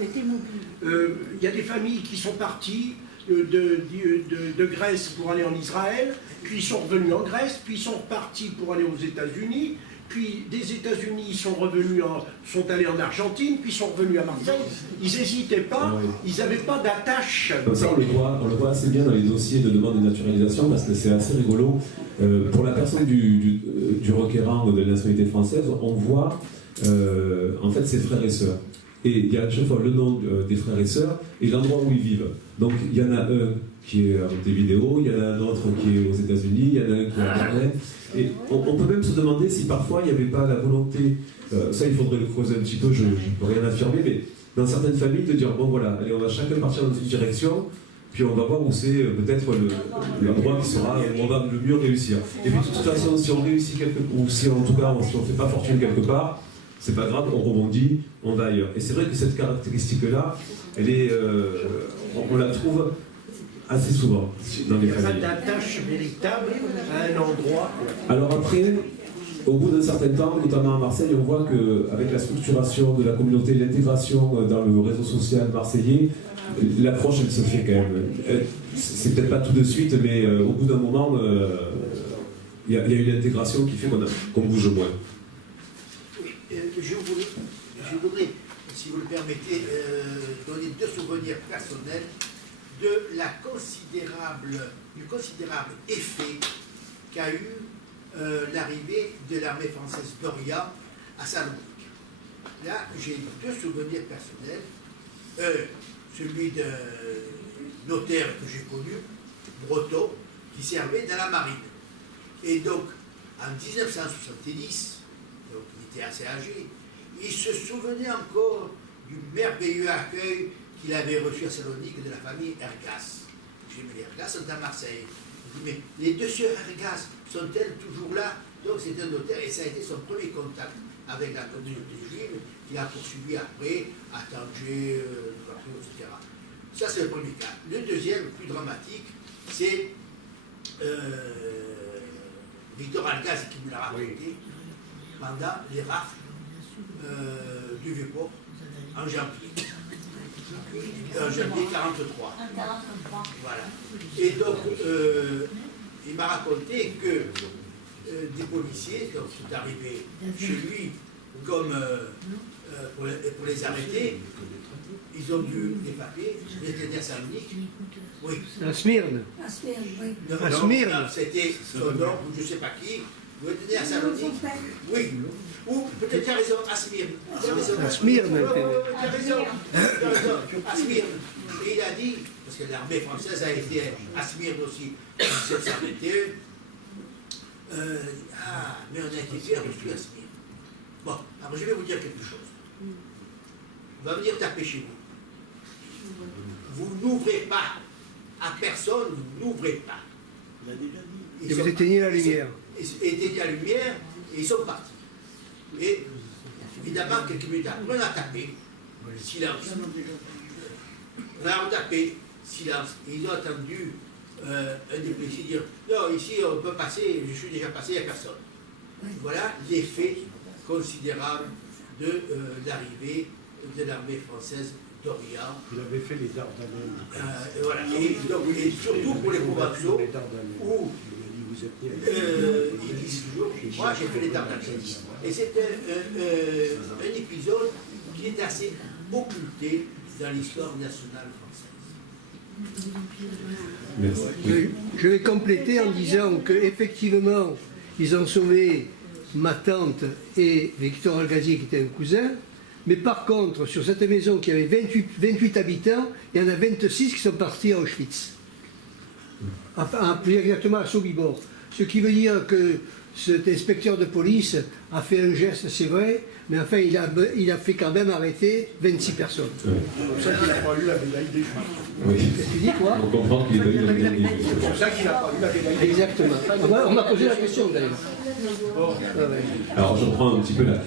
Il y a des familles qui sont parties de Grèce pour aller en Israël, puis ils sont revenus en Grèce, puis ils sont repartis pour aller aux États-Unis, puis des États-Unis ils sont allés en Argentine, puis ils sont revenus à Marseille. Ils n'hésitaient pas, ils n'avaient pas d'attache. Comme ça, on le voit assez bien dans les dossiers de demande de naturalisation, parce que c'est assez rigolo. Pour la personne du requérant de la nationalité française, on voit en fait ses frères et sœurs. Et il y a à chaque fois le nom des frères et sœurs et l'endroit où ils vivent. Donc il y en a un qui est avec des vidéos, il y en a un autre qui est aux États-Unis, il y en a un qui est à Internet. Et on peut même se demander si parfois il n'y avait pas la volonté, ça il faudrait le creuser un petit peu, je ne peux rien affirmer, mais dans certaines familles de dire bon voilà, allez on va chacun partir dans une direction, puis on va voir où c'est peut-être l'endroit qui sera où on va le mieux réussir. Et puis de toute façon, si on réussit ou si en tout cas si on ne fait pas fortune quelque part, c'est pas grave, on rebondit, on va ailleurs. Et c'est vrai que cette caractéristique-là, elle est, on la trouve assez souvent dans les familles. Il n'y a pas d'attache véritable à un endroit. Alors après, au bout d'un certain temps, notamment à Marseille, on voit qu'avec la structuration de la communauté, l'intégration dans le réseau social marseillais, l'approche, elle se fait quand même. C'est peut-être pas tout de suite, mais au bout d'un moment, il y a une intégration qui fait qu'on bouge moins. Je voudrais, si vous le permettez, donner deux souvenirs personnels du considérable effet qu'a eu l'arrivée de l'armée française d'Orient à Salonique. Là, j'ai deux souvenirs personnels. Celui d'un notaire que j'ai connu, breton, qui servait dans la marine. Et donc, en 1970, donc il était assez âgé, il se souvenait encore du merveilleux accueil qu'il avait reçu à Salonique de la famille Ergas. J'ai dit, mais les Ergas sont à Marseille. Je dis, mais les deux sœurs Ergas sont-elles toujours là? Donc c'est un notaire, et ça a été son premier contact avec la communauté juive, qu'il a poursuivi après à Tanger, etc. Ça c'est le premier cas. Le deuxième, le plus dramatique, c'est Victor Algaz qui me l'a raconté pendant les rafles du Vieux-Port en janvier. En janvier 43. Voilà. Et donc, il m'a raconté que des policiers donc, sont arrivés chez lui comme pour les arrêter. Ils ont dû les papiers, les étaient à Salonique. Oui. À Smyrne. À Smyrne. C'était son nom, ou je ne sais pas qui. Vous étiez à Salonique. Oui. Ou peut-être tu as raison, à Smyrne. À Smyrne. Tu as raison. À Smyrne. Et il a dit, parce que l'armée française a été à Smyrne aussi en 1721. Mais on a été bien reçus à Smyrne. Bon, alors je vais vous dire quelque chose. On va venir taper chez vous. Vous n'ouvrez pas à personne, vous n'ouvrez pas. Et vous éteignez la lumière. Éteignez la lumière et ils sont partis. Et évidemment, quelques minutes après, on a tapé. Silence. On a retapé. Silence. Et ils ont entendu un des policiers dire non, ici on peut passer, je suis déjà passé, il n'y a personne. Voilà l'effet considérable de l'arrivée de l'armée française d'Orient. Il avait fait les Dardanelles. Voilà. Et surtout pour les Provençaux, où ils disent toujours, moi j'ai fait les Dardanelles. Et c'est un épisode qui est assez occulté dans l'histoire nationale française. Merci. Je vais compléter en disant qu'effectivement, ils ont sauvé ma tante et Victor Algazier qui était un cousin. Mais par contre, sur cette maison qui avait 28 habitants, il y en a 26 qui sont partis à Auschwitz. plus exactement à Sobibor. Ce qui veut dire que cet inspecteur de police a fait un geste, c'est vrai, mais enfin il a fait quand même arrêter 26 personnes. Ouais. C'est pour ça qu'il n'a pas eu la médaille des Juifs. Oui. Tu dis quoi? On comprend qu'il est venu dans le C'est pour ça qu'il n'a pas eu la médaille des Juifs. Exactement. On m'a posé la question d'ailleurs. Alors je reprends un petit peu là.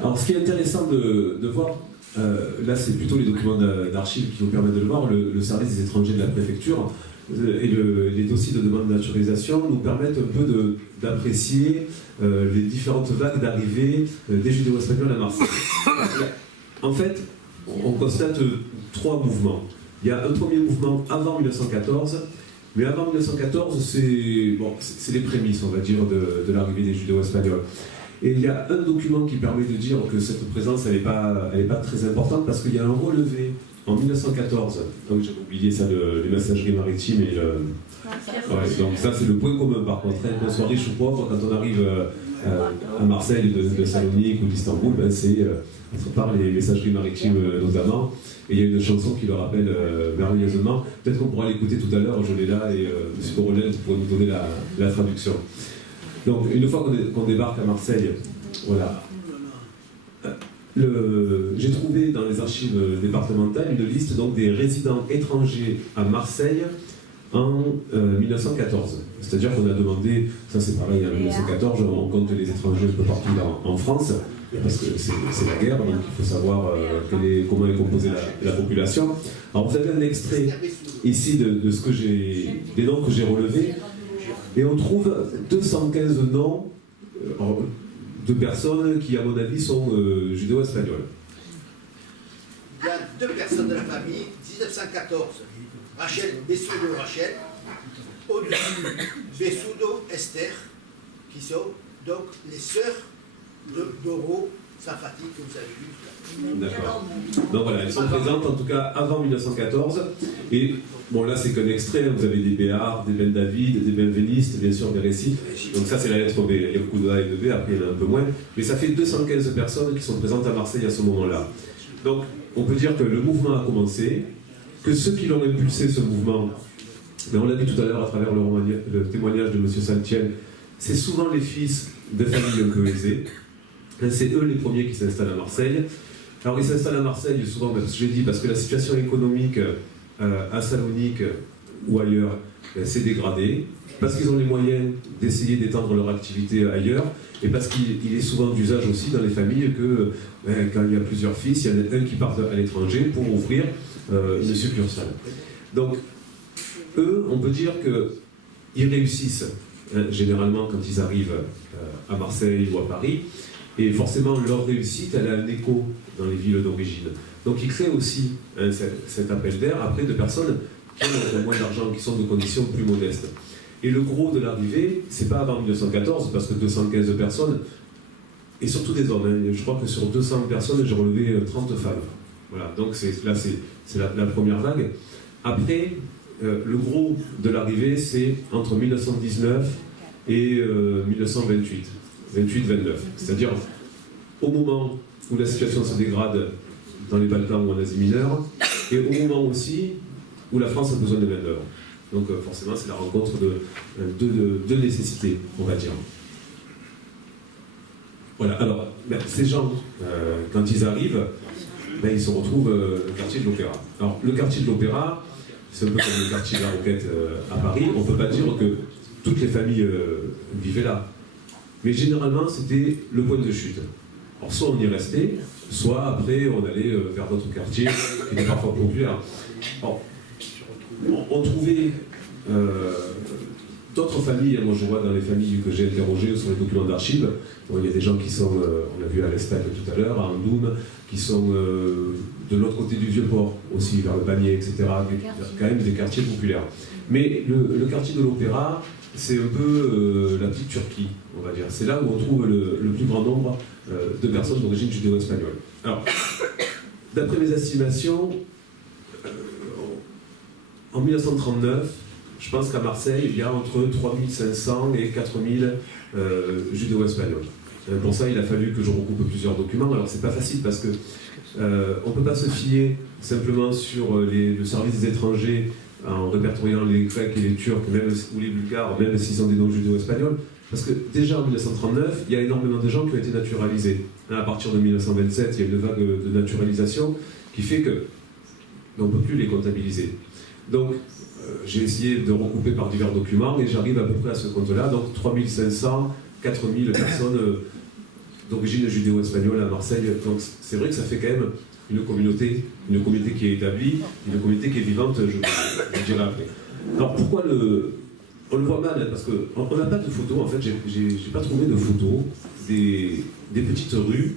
Alors ce qui est intéressant de voir, là c'est plutôt les documents d'archives qui nous permettent de le voir, le service des étrangers de la préfecture et les dossiers de demande de naturalisation nous permettent un peu d'apprécier les différentes vagues d'arrivée des judéo-espagnols à Marseille. En fait, on constate 3 mouvements. Il y a un premier mouvement avant 1914, mais avant 1914, c'est les prémices, on va dire, de l'arrivée des judéo-espagnols. Et il y a un document qui permet de dire que cette présence, elle n'est pas très importante, parce qu'il y a un relevé en 1914, donc j'avais oublié ça, les messageries maritimes et donc ça c'est le point commun par contre, hein, qu'on soit riche ou pauvre, quand on arrive à Marseille, de Salonique ou d'Istanbul, ben, c'est par les messageries maritimes notamment, et il y a une chanson qui le rappelle merveilleusement, peut-être qu'on pourra l'écouter tout à l'heure, je l'ai là, et M. Corollet pourrait nous donner la traduction. Donc une fois qu'on débarque à Marseille, voilà. J'ai trouvé dans les archives départementales une liste donc, des résidents étrangers à Marseille en 1914. C'est-à-dire qu'on a demandé, ça c'est pareil, en 1914, on compte les étrangers un peu partout en France, parce que c'est la guerre, donc il faut savoir comment est composée la population. Alors vous avez un extrait ici de ce que des noms que j'ai relevés, et on trouve 215 noms de personnes qui, à mon avis, sont judéo-espagnoles. Il y a 2 personnes de la famille, 1914, Rachel Bessudo Rachel, au-dessus Bessudo Esther, qui sont donc les sœurs de Doro Safati que vous avez vu. D'accord. Donc voilà, elles sont présentes en tout cas avant 1914. Et bon, là c'est qu'un extrait, vous avez des Béards, des Ben David, des Benvenistes, bien sûr des récifs. Donc ça c'est la lettre B. Il y a beaucoup de A et de B, après il y en a un peu moins. Mais ça fait 215 personnes qui sont présentes à Marseille à ce moment-là. Donc on peut dire que le mouvement a commencé, que ceux qui l'ont impulsé ce mouvement, mais on l'a vu tout à l'heure à travers le témoignage de M. Saltiel, c'est souvent les fils de familles un peu aisées. C'est eux les premiers qui s'installent à Marseille. Alors ils s'installent à Marseille souvent, je l'ai dit, parce que la situation économique à Salonique ou ailleurs s'est dégradée, parce qu'ils ont les moyens d'essayer d'étendre leur activité ailleurs, et parce qu'il est souvent d'usage aussi dans les familles que quand il y a plusieurs fils, il y en a un qui part à l'étranger pour ouvrir une succursale. Donc eux, on peut dire qu'ils réussissent généralement quand ils arrivent à Marseille ou à Paris, et forcément leur réussite, elle a un écho dans les villes d'origine. Donc ils créent aussi cet appel d'air après de personnes qui ont moins d'argent, qui sont de conditions plus modestes. Et le gros de l'arrivée, c'est pas avant 1914, parce que 215 personnes, et surtout des hommes, hein. Je crois que sur 200 personnes, j'ai relevé 30 femmes. Voilà, donc là c'est la première vague. Après, le gros de l'arrivée, c'est entre 1919 et 1928. 28-29, c'est-à-dire au moment où la situation se dégrade dans les Balkans ou en Asie mineure, et au moment aussi où la France a besoin de main-d'œuvre. Donc forcément, c'est la rencontre de nécessités, on va dire. Voilà, alors, ces gens, quand ils arrivent, ils se retrouvent au quartier de l'Opéra. Alors, le quartier de l'Opéra, c'est un peu comme le quartier de la Roquette à Paris, on ne peut pas dire que toutes les familles vivaient là. Mais généralement, c'était le point de chute. Alors, soit on y restait, soit après, on allait vers d'autres quartiers qui étaient parfois populaires. Alors, on trouvait d'autres familles. Moi, je vois dans les familles que j'ai interrogées sur les documents d'archives, il y a des gens qui sont, on l'a vu à l'Estac tout à l'heure, à Andoum, qui sont de l'autre côté du Vieux-Port, aussi vers le Panier, etc. Quand même des quartiers populaires. Mais le quartier de l'Opéra, c'est un peu la petite Turquie, on va dire. C'est là où on trouve le plus grand nombre de personnes d'origine judéo-espagnole. Alors, d'après mes estimations, en 1939, je pense qu'à Marseille, il y a entre 3500 et 4000 judéo-espagnols. Pour ça, il a fallu que je recoupe plusieurs documents. Alors, c'est pas facile parce que on ne peut pas se fier simplement sur le service des étrangers en répertoriant les Grecs et les Turcs, même, ou les Bulgares, même s'ils ont des noms judéo-espagnols, parce que déjà en 1939, il y a énormément de gens qui ont été naturalisés. À partir de 1927, il y a une vague de naturalisation qui fait que on ne peut plus les comptabiliser. Donc, j'ai essayé de recouper par divers documents et j'arrive à peu près à ce compte-là. Donc, 3500, 4000 personnes d'origine judéo-espagnole à Marseille. Donc, c'est vrai que ça fait quand même une communauté qui est établie, une communauté qui est vivante, je dirais après. Alors, pourquoi on le voit mal, hein, parce qu'on n'a pas de photos, en fait, j'ai pas trouvé de photos des petites rues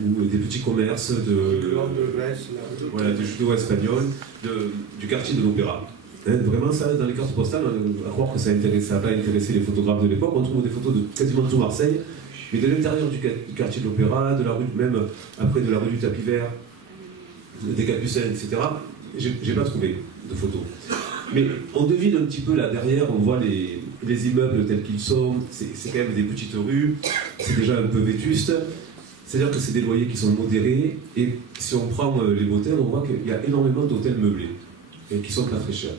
ou des petits commerces de judéo-espagnol, du quartier de l'Opéra. Hein, vraiment, ça, dans les cartes postales, on va croire que ça n'a pas intéressé les photographes de l'époque. On trouve des photos de quasiment tout Marseille, mais de l'intérieur du quartier de l'Opéra, de la rue, même après de la rue du Tapis Vert, des Capucins, etc., j'ai pas trouvé de photos. Mais on devine un petit peu là derrière, on voit les immeubles tels qu'ils sont, c'est quand même des petites rues, c'est déjà un peu vétuste, c'est-à-dire que c'est des loyers qui sont modérés, et si on prend les hôtels, on voit qu'il y a énormément d'hôtels meublés, et qui sont pas très chers.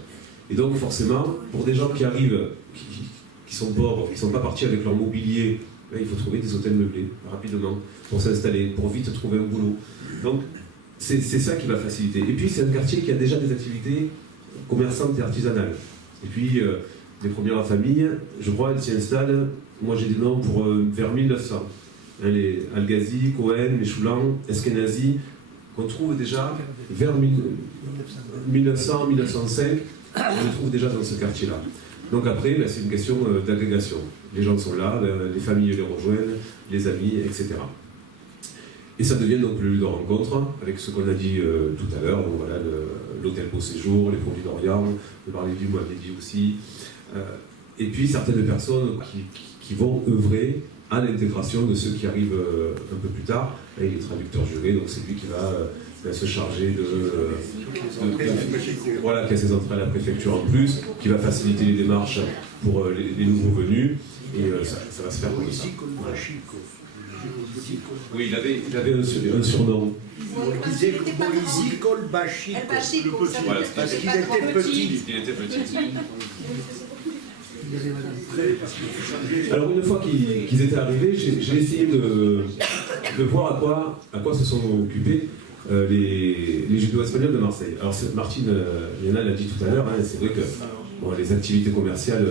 Et donc forcément, pour des gens qui arrivent, qui sont pauvres, qui ne sont pas partis avec leur mobilier, il faut trouver des hôtels meublés rapidement, pour s'installer, pour vite trouver un boulot. Donc c'est ça qui va faciliter. Et puis c'est un quartier qui a déjà des activités commerçantes et artisanales. Et puis les premières familles, je crois, elles s'y installent, moi j'ai des noms pour vers 1900. Hein, les Algazi, Cohen, Mechoulan, Eskenazi, qu'on trouve déjà vers 1900, 1905, on les trouve déjà dans ce quartier-là. Donc après, c'est une question d'agrégation. Les gens sont là, les familles les rejoignent, les amis, etc. Et ça devient donc le lieu de rencontre, avec ce qu'on a dit tout à l'heure, donc voilà, l'hôtel Beau Séjour, les produits d'Orient, le bar Lévy, vous m'avez dit aussi. Et puis certaines personnes qui vont œuvrer à l'intégration de ceux qui arrivent un peu plus tard. Là, il est traducteur juré, donc c'est lui qui va se charger voilà, qui a ses entrées à la préfecture en plus, qui va faciliter les démarches pour les nouveaux venus, et ça va se faire comme ça. Oui, il avait un surnom. On disait Moïse Colbachico, Voilà, parce qu'il était petit. Il était petit. Alors une fois qu'ils étaient arrivés, j'ai essayé de voir à quoi se sont occupés les judéo-espagnols de Marseille. Alors Martine Liana l'a dit tout à l'heure, hein, c'est vrai que les activités commerciales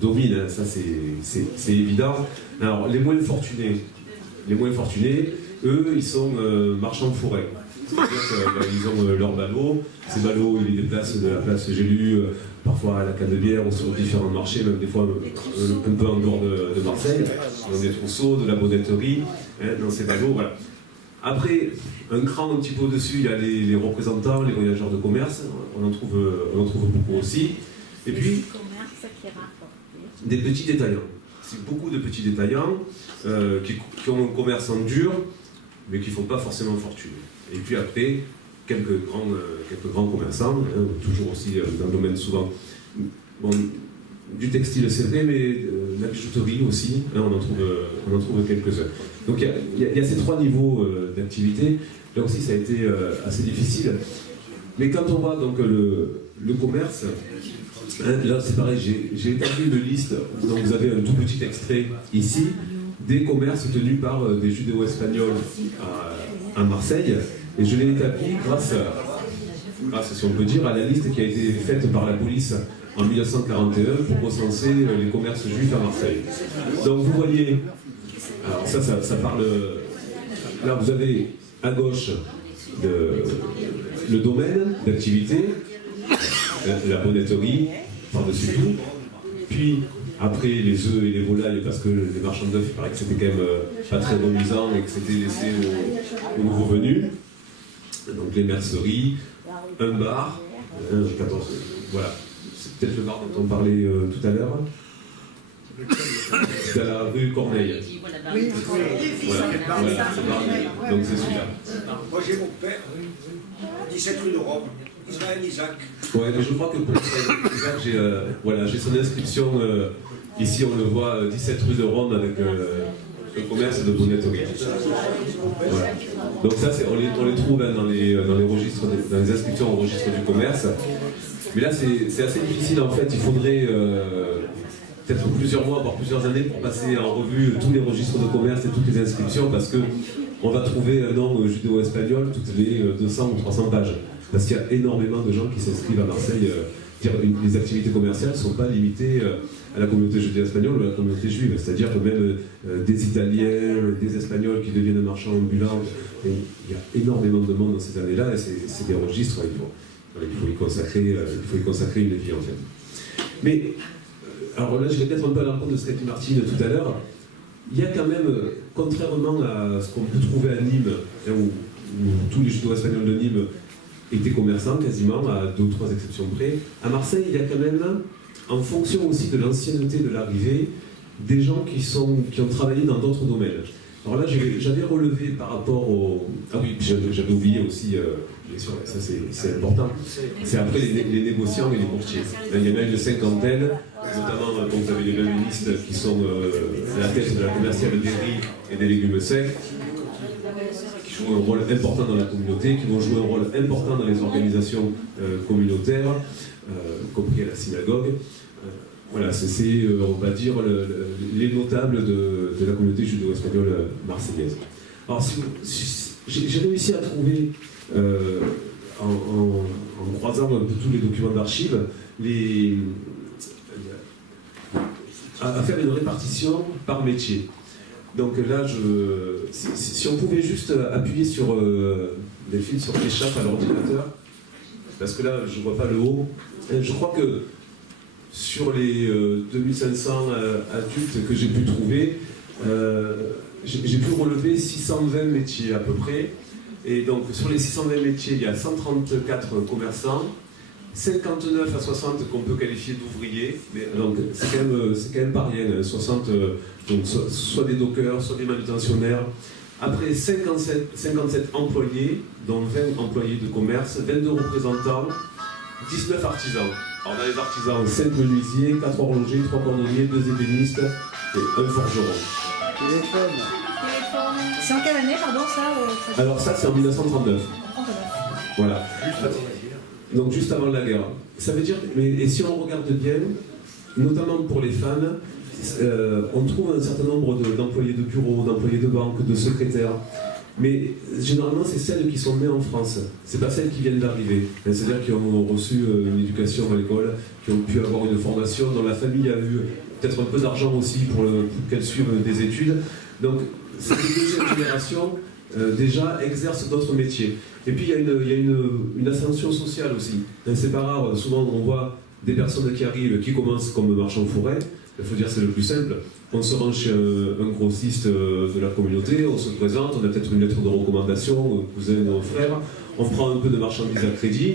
dominent, hein, ça c'est évident. Alors les moins fortunés, eux, ils sont marchands de forêt. C'est-à-dire qu'ils ont leurs ballots, ces ballots, ils les déplacent de la place Gélu, parfois à la Canebière ou sur différents marchés, même des fois un peu en dehors de Marseille, dans des trousseaux, de la bonneterie, hein, dans ces ballots, voilà. Après, un cran un petit peu au-dessus, il y a les représentants, les voyageurs de commerce, on en trouve beaucoup aussi. Et puis, des petits détaillants. C'est beaucoup de petits détaillants qui ont un commerce en dur, mais qui ne font pas forcément fortune. Et puis après, quelques grands commerçants, hein, toujours aussi dans le domaine souvent du textile, c'est vrai, mais la bijouterie aussi, hein, on en trouve quelques-uns. Donc il y a ces trois niveaux d'activité. Là aussi, ça a été assez difficile. Mais quand on voit donc le commerce, hein, là c'est pareil, j'ai établi une liste, donc vous avez un tout petit extrait ici, des commerces tenus par des judéo-espagnols à Marseille, et je l'ai établi grâce, si on peut dire, à la liste qui a été faite par la police en 1941 pour recenser les commerces juifs à Marseille. Donc vous voyez, alors ça parle, là vous avez à gauche le domaine d'activité, la bonneterie, par-dessus tout, puis après les œufs et les volailles, parce que les marchands d'œufs, il paraît que c'était quand même pas très reluisant et que c'était laissé aux nouveaux venus. Donc les merceries, un bar, 14, voilà. C'est peut-être le bar dont on parlait tout à l'heure. C'est à la rue Corneille. Oui, voilà, donc c'est celui-là. Moi j'ai mon père, 17 rue de Rome, Israël Isaac. Ouais, mais je crois que pour Isaac, j'ai son inscription, ici on le voit, 17 rue de Rome avec le commerce de bonneterie. Voilà. Donc ça, on les trouve hein, dans les registres, dans les inscriptions au registre du commerce. Mais là, c'est assez difficile en fait. Il faudrait peut-être plusieurs mois, voire plusieurs années pour passer en revue tous les registres de commerce et toutes les inscriptions parce que on va trouver un nom judéo-espagnol toutes les 200 ou 300 pages. Parce qu'il y a énormément de gens qui s'inscrivent à Marseille. Les activités commerciales ne sont pas limitées à la communauté judéo-espagnole ou à la communauté juive. C'est-à-dire que même des Italiens, des Espagnols qui deviennent marchands ambulants, il y a énormément de monde dans ces années-là et c'est des registres, il faut y consacrer une vie en fait. Mais, alors là je vais peut-être un peu à l'encontre de ce qu'a dit Martine tout à l'heure, il y a quand même, contrairement à ce qu'on peut trouver à Nîmes, où tous les judéo-espagnols de Nîmes étaient commerçants quasiment, à 2 ou 3 exceptions près, à Marseille il y a quand même, en fonction aussi de l'ancienneté de l'arrivée, des gens qui ont travaillé dans d'autres domaines. Alors là, j'avais relevé par rapport au... Ah oui, j'avais oublié aussi, bien sûr, ça c'est important, c'est après les négociants et les courtiers. Il y en a une cinquantaine, notamment, donc vous avez les bénéfices qui sont à la tête de la commerciale des riz et des légumes secs, qui jouent un rôle important dans la communauté, qui vont jouer un rôle important dans les organisations communautaires, y compris à la synagogue. Voilà, c'est on va dire, les notables de la communauté judéo-espagnole marseillaise. Alors, j'ai réussi à trouver, en croisant un peu tous les documents d'archives, à faire une répartition par métier. Donc là, si on pouvait juste appuyer sur des fils sur l'échappe à l'ordinateur, parce que là, je ne vois pas le haut, je crois que sur les 2500 adultes que j'ai pu trouver, j'ai pu relever 620 métiers à peu près. Et donc sur les 620 métiers, il y a 134 commerçants, 59 à 60 qu'on peut qualifier d'ouvriers. Donc c'est quand même pas rien, 60, donc soit des dockers, soit des manutentionnaires. Après 57 employés, dont 20 employés de commerce, 22 représentants, 19 artisans. Alors dans les artisans, 5 menuisiers, 4 horlogers, 3 cordonniers, 2 ébénistes et 1 forgeron. C'est en quelle année, pardon, ça Alors ça, c'est en 1939. Voilà. Donc juste avant la guerre. Ça veut dire, et si on regarde bien, notamment pour les femmes, on trouve un certain nombre d'employés de bureau, d'employés de banque, de secrétaires. Mais généralement, c'est celles qui sont nées en France. C'est pas celles qui viennent d'arriver. C'est-à-dire qui ont reçu une éducation à l'école, qui ont pu avoir une formation, dont la famille a eu peut-être un peu d'argent aussi pour qu'elles suivent des études. Donc, cette deuxième génération, déjà, exerce d'autres métiers. Et puis, il y a une ascension sociale aussi. C'est pas rare, souvent on voit des personnes qui arrivent, qui commencent comme marchands fourrés. Il faut dire c'est le plus simple. On se rend chez un grossiste de la communauté, on se présente, on a peut-être une lettre de recommandation, un cousin ou un frère, on prend un peu de marchandises à crédit.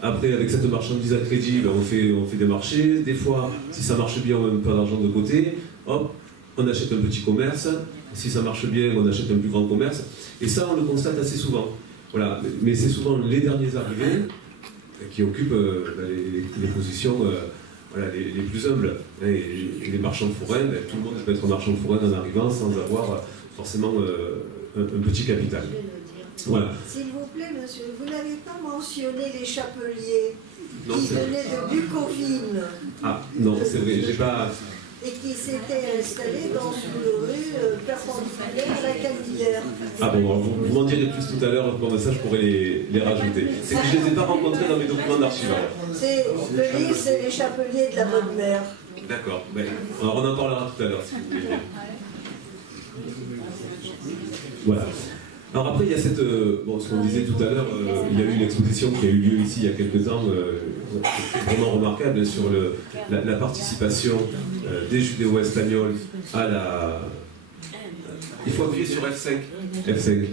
Après, avec cette marchandise à crédit, on fait des marchés. Des fois, si ça marche bien, on met un peu d'argent de côté. Hop, on achète un petit commerce. Si ça marche bien, on achète un plus grand commerce. Et ça, on le constate assez souvent. Voilà. Mais c'est souvent les derniers arrivés qui occupent les positions les plus humbles. Et les marchands forains, tout le monde peut être marchand forain en arrivant sans avoir forcément un petit capital. Voilà. S'il vous plaît, monsieur, vous n'avez pas mentionné les chapeliers qui vrai. venaient de Bucovine. Ah, non, c'est vrai, j'ai pas... Et qui s'étaient installés dans une rue perpendiculaire à la Canebière. Ah bon, vous m'en direz plus tout à l'heure, comme ça je pourrais les rajouter. C'est que je ne les ai pas rencontrés dans mes documents d'archives. Le livre, c'est les chapeliers de la Bonne Mère. D'accord, alors on en parlera tout à l'heure si vous voulez. Voilà. Alors après, il y a cette... ce qu'on disait tout à l'heure, il y a eu une exposition qui a eu lieu ici il y a quelques temps, vraiment remarquable, sur la participation des judéo-espagnols à la... Il faut appuyer sur F5. F5.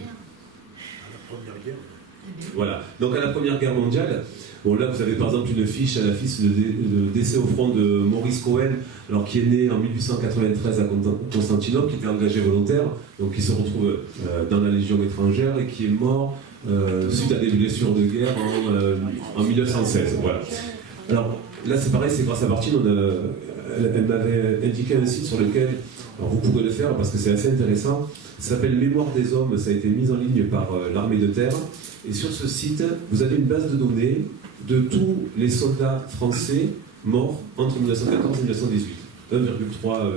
Voilà. Donc à la Première Guerre mondiale, bon là vous avez par exemple une fiche à l'affiche de décès au front de Maurice Cohen, alors qui est né en 1893 à Constantinople, qui était engagé volontaire, donc qui se retrouve dans la Légion étrangère et qui est mort suite à des blessures de guerre en 1916. Voilà. Alors là c'est pareil, c'est grâce à Martine, elle m'avait indiqué un site sur lequel, alors vous pourrez le faire parce que c'est assez intéressant, ça s'appelle Mémoire des hommes, ça a été mis en ligne par l'armée de terre, et sur ce site vous avez une base de données de tous les soldats français morts entre 1914 et 1918. 1,3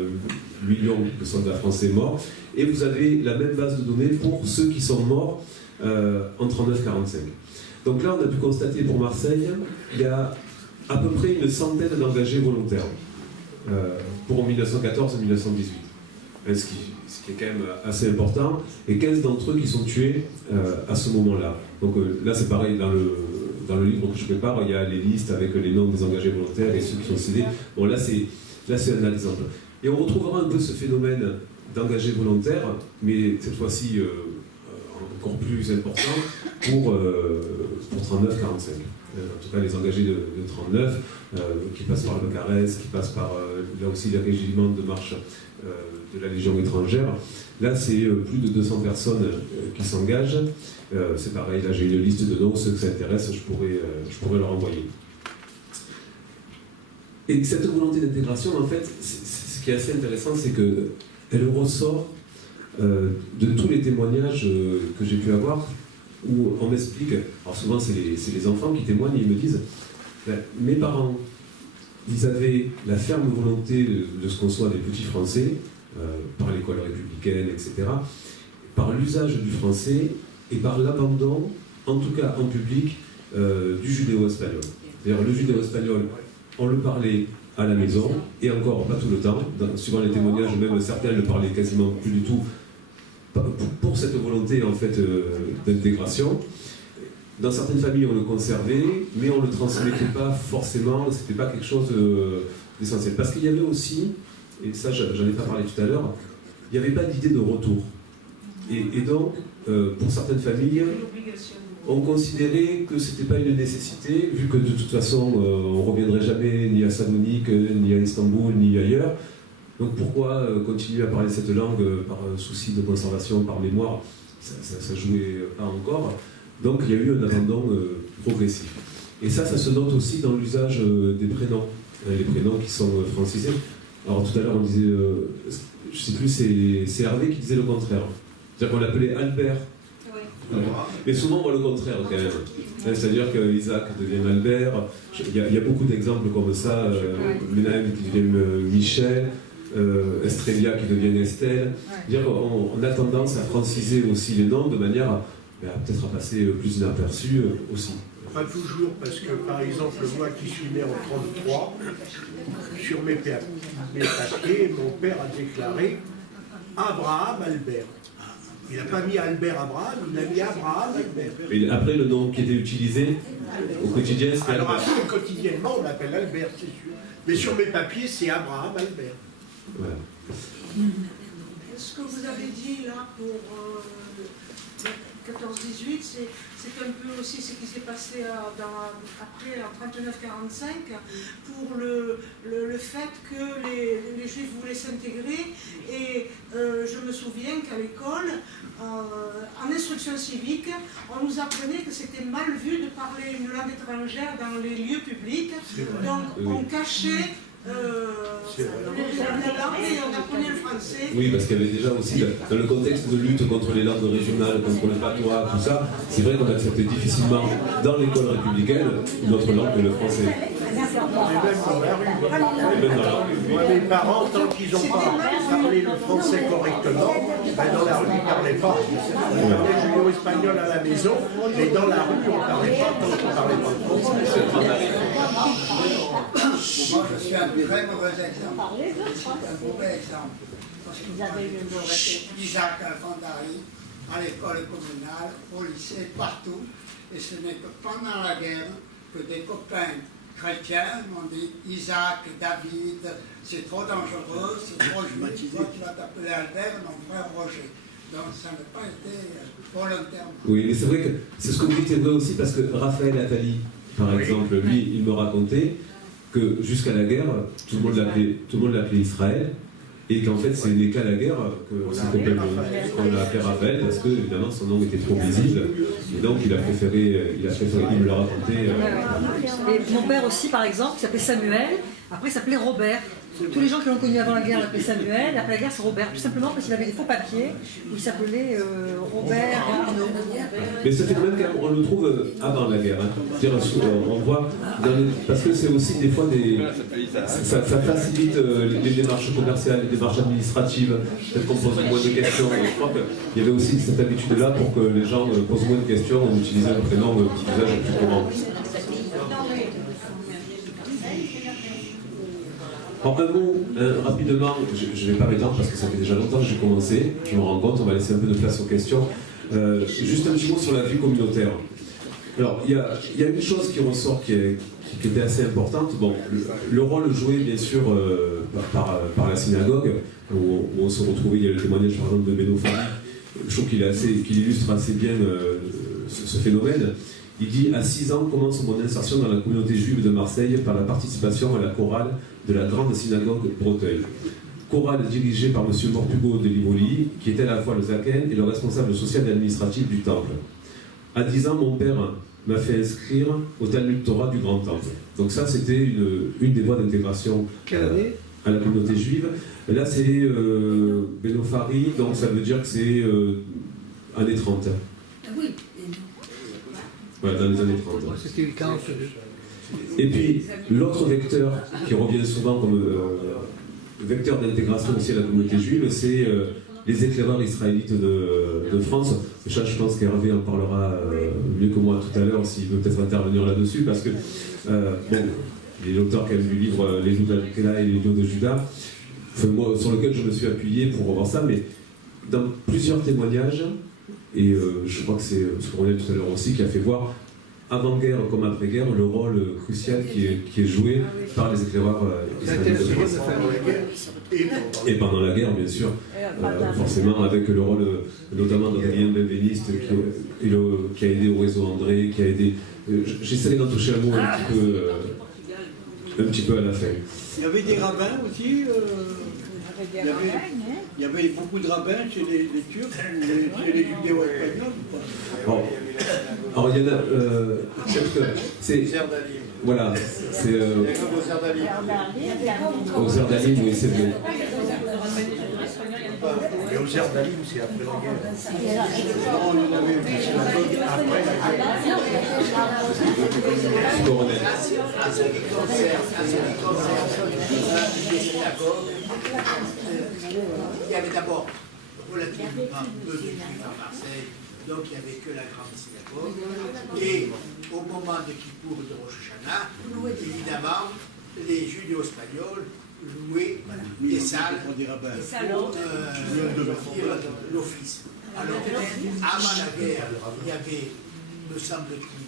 million de soldats français morts. Et vous avez la même base de données pour ceux qui sont morts en 39-45. Donc là, on a pu constater pour Marseille, il y a à peu près une centaine d'engagés volontaires pour 1914 et 1918. Ce qui est quand même assez important, et 15 d'entre eux qui sont tués à ce moment-là. Donc là, c'est pareil, dans le livre que je prépare, il y a les listes avec les noms des engagés volontaires et ceux qui sont cédés. Bon, là, c'est un exemple. Et on retrouvera un peu ce phénomène d'engagés volontaires, mais cette fois-ci encore plus important pour 39-45. En tout cas, les engagés de 39, qui passent par le Carès, qui passent par, là aussi, les régiments de marche de la Légion étrangère. Là, c'est plus de 200 personnes qui s'engagent. C'est pareil, là, j'ai une liste de noms, ceux que ça intéresse, je pourrais leur envoyer. Et cette volonté d'intégration, en fait, ce qui est assez intéressant, c'est qu'elle ressort de tous les témoignages que j'ai pu avoir, où on m'explique, alors souvent c'est les enfants qui témoignent, et ils me disent, mes parents, ils avaient la ferme volonté de ce qu'on soit des petits Français, par l'école républicaine, etc., par l'usage du français et par l'abandon, en tout cas en public, du judéo-espagnol. C'est-à-dire le judéo-espagnol, on le parlait à la maison, et encore pas tout le temps, suivant les témoignages, même certains le parlaient quasiment plus du tout, pour cette volonté en fait d'intégration. Dans certaines familles, on le conservait, mais on ne le transmettait pas forcément, c'était pas quelque chose d'essentiel. Parce qu'il y avait aussi, et ça j'en ai pas parlé tout à l'heure, il n'y avait pas d'idée de retour. Et donc, pour certaines familles, on considérait que ce n'était pas une nécessité, vu que de toute façon, on ne reviendrait jamais ni à Salonique, ni à Istanbul, ni ailleurs. Donc pourquoi continuer à parler cette langue par souci de conservation, par mémoire? Ça jouait pas encore. Donc il y a eu un abandon progressif. Et ça se note aussi dans l'usage des prénoms. Les prénoms qui sont francisés. Alors tout à l'heure on disait, je ne sais plus, c'est Hervé qui disait le contraire. C'est-à-dire qu'on l'appelait Albert. Mais souvent on voit le contraire quand même. C'est-à-dire qu'Isaac devient Albert. Il y a beaucoup d'exemples comme ça. Menahem qui devient Michel. Estrella qui devient Estelle. On a tendance à franciser aussi les noms de manière à peut-être à passer plus inaperçu aussi. Pas toujours, parce que par exemple, moi qui suis né en 1933, sur mes papiers, mon père a déclaré Abraham Albert. Il n'a pas mis Albert Abraham, il a mis Abraham Albert. Et après, le nom qui était utilisé au quotidien, c'était Alors Albert. après, quotidiennement, on l'appelle Albert, c'est sûr. Mais sur mes papiers, c'est Abraham Albert. Voilà. Ce que vous avez dit là pour 14-18, c'est un peu aussi ce qui s'est passé après en 39-45 pour le fait que les Juifs voulaient s'intégrer. Et je me souviens qu'à l'école, en instruction civique, on nous apprenait que c'était mal vu de parler une langue étrangère dans les lieux publics. Donc on cachait la langue et on apprenait le français. Oui, parce qu'il y avait déjà aussi, dans le contexte de lutte contre les langues régionales, contre le patois, tout ça, c'est vrai qu'on acceptait difficilement dans l'école républicaine une autre langue que le français. Et même dans la rue. Moi, mes parents, tant qu'ils n'ont pas parlé le français correctement, dans la rue, ils ne parlaient pas. On parlait judéo-espagnol à la maison, mais dans la rue, on ne parlait pas tant qu'on ne parlait pas français. Moi, je suis un très mauvais exemple. Un mauvais exemple. Parce que Isaac Alfandari, à l'école communale, au lycée, partout. Et ce n'est que pendant la guerre que des copains chrétiens m'ont dit Isaac, David, c'est trop dangereux, c'est trop juif, toi tu vas t'appeler Albert, mon frère Roger. Donc ça n'a pas été volontairement. Oui, mais c'est vrai que c'est ce que vous dites est vrai aussi, parce que Raphaël Attali, par exemple, lui, il me racontait que jusqu'à la guerre, tout le monde l'appelait Israël, et qu'en fait c'est né qu'à la guerre qu'on l'a appelé Raphaël, parce que évidemment son nom était trop visible, et donc il me l'a raconté. Et mon père aussi, par exemple, qui s'appelait Samuel, après il s'appelait Robert. Tous les gens qui l'ont connu avant la guerre l'appelaient Samuel, après la guerre c'est Robert, tout simplement parce qu'il avait des faux papiers où il s'appelait Robert Arnaud. Mais ce phénomène, quand même, on le trouve avant la guerre. Hein. C'est-à-dire, on voit, parce que c'est aussi des fois ça facilite les démarches commerciales, les démarches administratives, peut-être qu'on pose moins de questions. Je crois qu'il y avait aussi cette habitude-là pour que les gens posent moins de questions en utilisant un prénom petit usage plus courant. Alors un mot rapidement, je ne vais pas m'étendre parce que ça fait déjà longtemps que j'ai commencé, je me rends compte, on va laisser un peu de place aux questions. Juste un petit mot sur la vie communautaire. Alors il y a une chose qui ressort qui était assez importante. Bon, le rôle joué bien sûr par la synagogue, où on se retrouvait, il y a le témoignage par exemple de Beno Fari, je trouve qu'il illustre assez bien ce phénomène. Il dit « À 6 ans commence mon insertion dans la communauté juive de Marseille par la participation à la chorale de la grande synagogue Breteuil. Chorale dirigée par M. Mortugo de Livoli, qui était à la fois le zaken et le responsable social et administratif du temple. À 10 ans, mon père m'a fait inscrire au Talmud Torah du Grand Temple. » Donc ça, c'était une des voies d'intégration à la communauté juive. Et là, c'est Beno Fari, donc ça veut dire que c'est années 30. Oui. Voilà, dans les années 30. C'était le 42. Et puis, l'autre vecteur qui revient souvent comme vecteur d'intégration aussi à la communauté juive, c'est les éclaireurs israélites de France. Ça, je pense qu'Hervé en parlera mieux que moi tout à l'heure, s'il veut peut-être intervenir là-dessus, parce que, bon, il est l'auteur quand même du livre Les Loups d'Al-Kela et les Lions de Juda, moi, sur lequel je me suis appuyé pour revoir ça, mais dans plusieurs témoignages, et je crois que c'est ce qu'on a dit tout à l'heure aussi qui a fait voir, avant-guerre comme après-guerre, le rôle crucial qui est joué par les éclaireurs israéliens de France. Et pendant la guerre, bien sûr, forcément avec le rôle notamment d'Adrien Benveniste qui a aidé au réseau André, qui a aidé... J'essaie d'en toucher un mot un petit peu à la fin. Il y avait des rabbins aussi. Il y avait beaucoup de rabbins chez les Turcs, chez les Judéo-Espagnols. Bon. Alors il y en a. C'est. Voilà. C'est. Au Zerdalim, oui, c'est bien. Et au Zerdalim, c'est après la guerre. Non, on en avait une synagogue après la guerre. Coronel. À ce qui concerne les synagogues, il y avait d'abord relativement peu de juifs à Marseille, donc il n'y avait que la grande synagogue. Et au moment de Kippour et de Rosh Hashanah, évidemment, les judéo-espagnols louaient des salles pour l'office. Alors, avant la guerre, il y avait, me semble-t-il,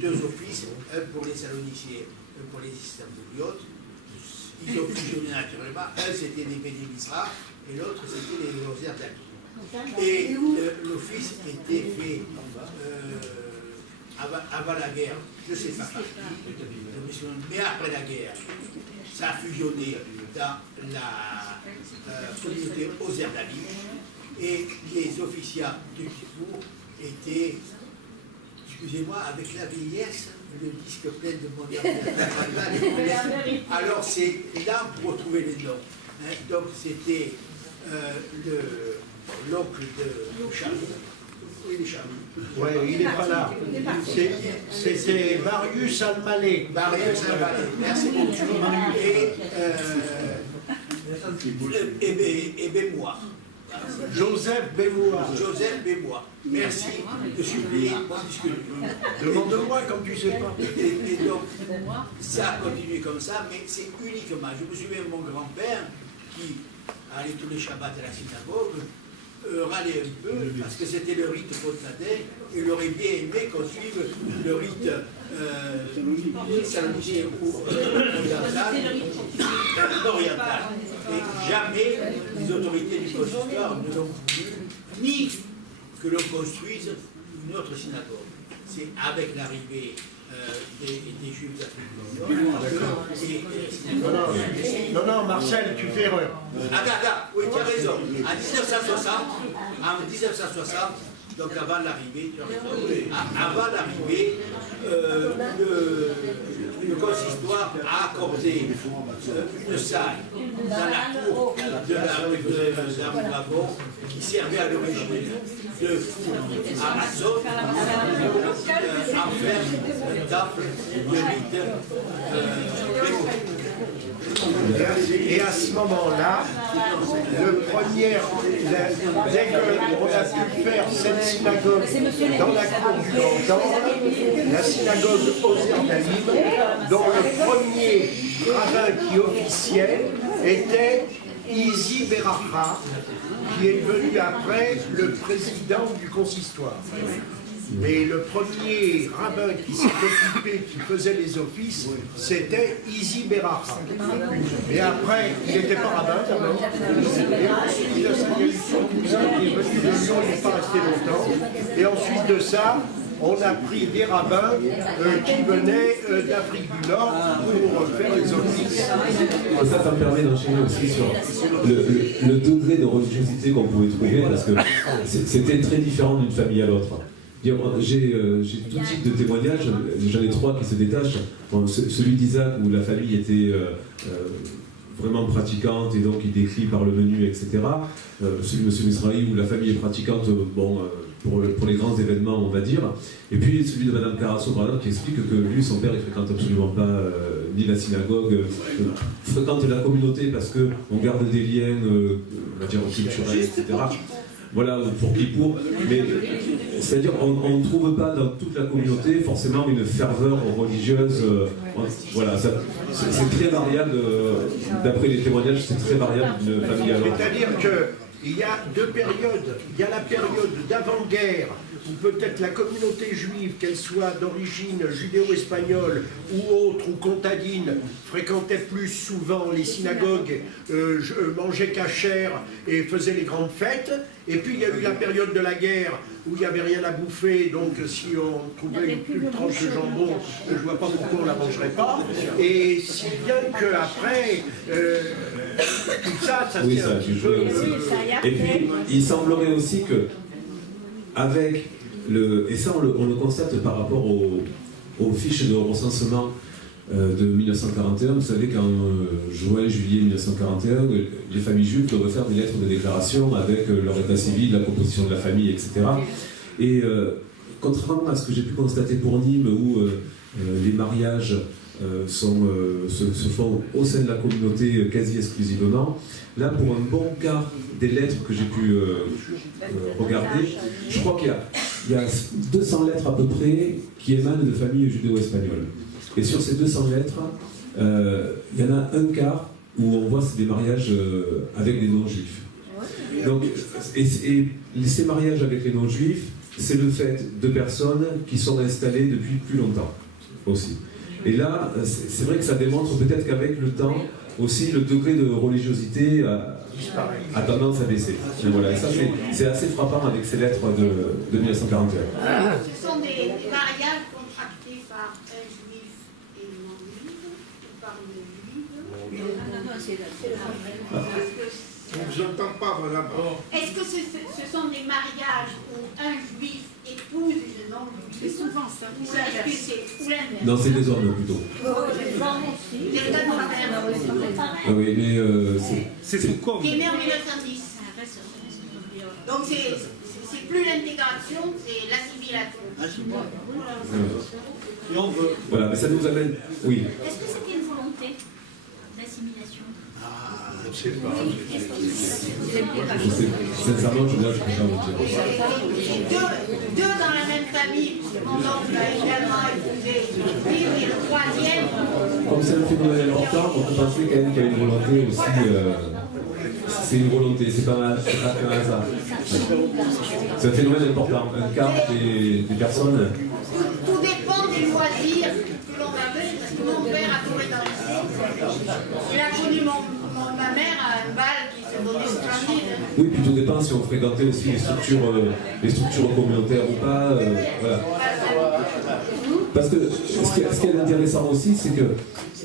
deux offices, un pour les Saloniciens, un pour les Istanbuliotes. Ils ont fusionné naturellement. Un c'était les Béné Misra et l'autre c'était les Lozères d'Aki. Et l'office était fait avant la guerre, je ne sais pas parti, mais après la guerre, ça a fusionné dans la communauté Ozer d'Ali et les officiats de Kippour étaient, excusez-moi, avec la vieillesse, le disque plein de modernité. Alors c'est là pour retrouver les noms. Hein. Donc c'était l'oncle de Charles. Oui, Charles. Oui, il n'est pas là. C'était Marius Almalé. Marius Almalé, merci beaucoup. Et Bémoire. Joseph Bémoire. Joseph Bémoire. Merci de suppléer mon discours. Demande-moi comme tu ne sais pas. Et donc, ça a continué comme ça, mais c'est uniquement. Je me souviens de mon grand-père qui allait tous les Shabbats à la synagogue, râlait un peu, parce que c'était le rite pontadin, et il aurait bien aimé qu'on suive le rite salonicien ou oriental. Et jamais les autorités du consistoire ne l'ont voulu, ni que l'on construise une autre synagogue. C'est avec l'arrivée des Juifs d'Afrique du Nord. Non, Marcel, tu fais erreur. Attends, oui, tu as raison. En 1960, Donc avant l'arrivée, tu as raison, avant l'arrivée, le consistoire a accordé une salle dans la cour de la rue de Wagon qui servait à l'origine de four à azote en fer d'un temple de rite Et à ce moment-là, dès qu'on a pu faire cette synagogue dans la cour du Cantal, la synagogue Ozer-Dalim, dont le premier rabbin qui officiait était Isi Beracha, qui est devenu après le président du consistoire. Mais le premier rabbin qui s'est occupé, qui faisait les offices, c'était Isi Beracha. Et après, il n'était pas rabbin d'abord. Et ensuite, il y a eu son cousin qui est venu de Lyon, il n'est pas resté longtemps. Et ensuite de ça, on a pris des rabbins qui venaient d'Afrique du Nord pour faire les offices. Ça me permet d'enchaîner aussi sur le degré de religiosité qu'on pouvait trouver, parce que c'était très différent d'une famille à l'autre. J'ai tout type de témoignages, j'en ai 3 qui se détachent. Bon, celui d'Isaac où la famille était vraiment pratiquante et donc il décrit par le menu, etc. Celui de M. Misrahi où la famille est pratiquante pour les grands événements, on va dire. Et puis celui de Mme Carasso, par exemple, qui explique que lui, son père, il ne fréquente absolument pas ni la synagogue, fréquente la communauté parce qu'on garde des liens, on va dire, culturels, etc. Voilà, pour Kippour, mais c'est-à-dire on ne trouve pas dans toute la communauté forcément une ferveur religieuse. Voilà, c'est très variable, d'après les témoignages, c'est très variable d'une famille à l'autre. C'est-à-dire qu'il y a 2 périodes. Il y a la période d'avant-guerre, où peut-être la communauté juive, qu'elle soit d'origine judéo-espagnole ou autre, ou comtadine, fréquentait plus souvent les synagogues, mangeait cachère et faisait les grandes fêtes. Et puis il y a eu la période de la guerre où il n'y avait rien à bouffer, donc si on trouvait une tranche de jambon, je ne vois pas pourquoi on ne la mangerait pas. Et si bien qu'après, tout ça, ça oui, tient ça un petit peu... Et puis, il semblerait aussi que, avec et ça on le constate par rapport aux fiches de recensement de 1941, vous savez qu'en juin-juillet 1941, les familles juives devaient faire des lettres de déclaration avec leur état civil, la composition de la famille, etc. Et contrairement à ce que j'ai pu constater pour Nîmes, où les mariages se font au sein de la communauté quasi exclusivement, là, pour un bon quart des lettres que j'ai pu regarder, je crois qu'il y a 200 lettres à peu près qui émanent de familles judéo-espagnoles. Et sur ces 200 lettres, il y en a un quart où on voit c'est des mariages avec des non-juifs. Donc, et ces mariages avec les non-juifs, c'est le fait de personnes qui sont installées depuis plus longtemps aussi. Et là, c'est vrai que ça démontre peut-être qu'avec le temps, aussi le degré de religiosité a tendance à baisser. Et voilà, et ça c'est assez frappant avec ces lettres de 1941. Ce sont des mariages contractés par un juif et une non-juive, ou par une juive. Non, c'est la On ne vous entend pas, voilà. Est-ce que ce sont des mariages où un juif épouse une non-juive? C'est souvent ça. Ou l'inverse? Non, c'est des hommes plutôt. Oui, mais c'est Foucault. Qui est né en 1910. Donc c'est plus l'intégration, c'est l'assimilation. Voilà, mais ça nous amène. Oui. Est-ce que c'était une volonté d'assimilation? Je ne sais pas. Sincèrement, je ne peux pas vous dire. Deux dans la même famille, mon oncle a également épousé une juive, et le troisième. Comme c'est un phénomène important, on peut penser quand même qu'il y a une volonté aussi. C'est une volonté, c'est pas qu'un hasard. C'est un phénomène important. Un quart des personnes. Tout dépend des loisirs que l'on avait, parce que mon père a tourné dans le site. Il a connu ma mère à un bal qui se donnait splendide. Oui, puis tout dépend si on fréquentait aussi les structures communautaires ou pas. Voilà. Parce que ce qui est intéressant aussi, c'est que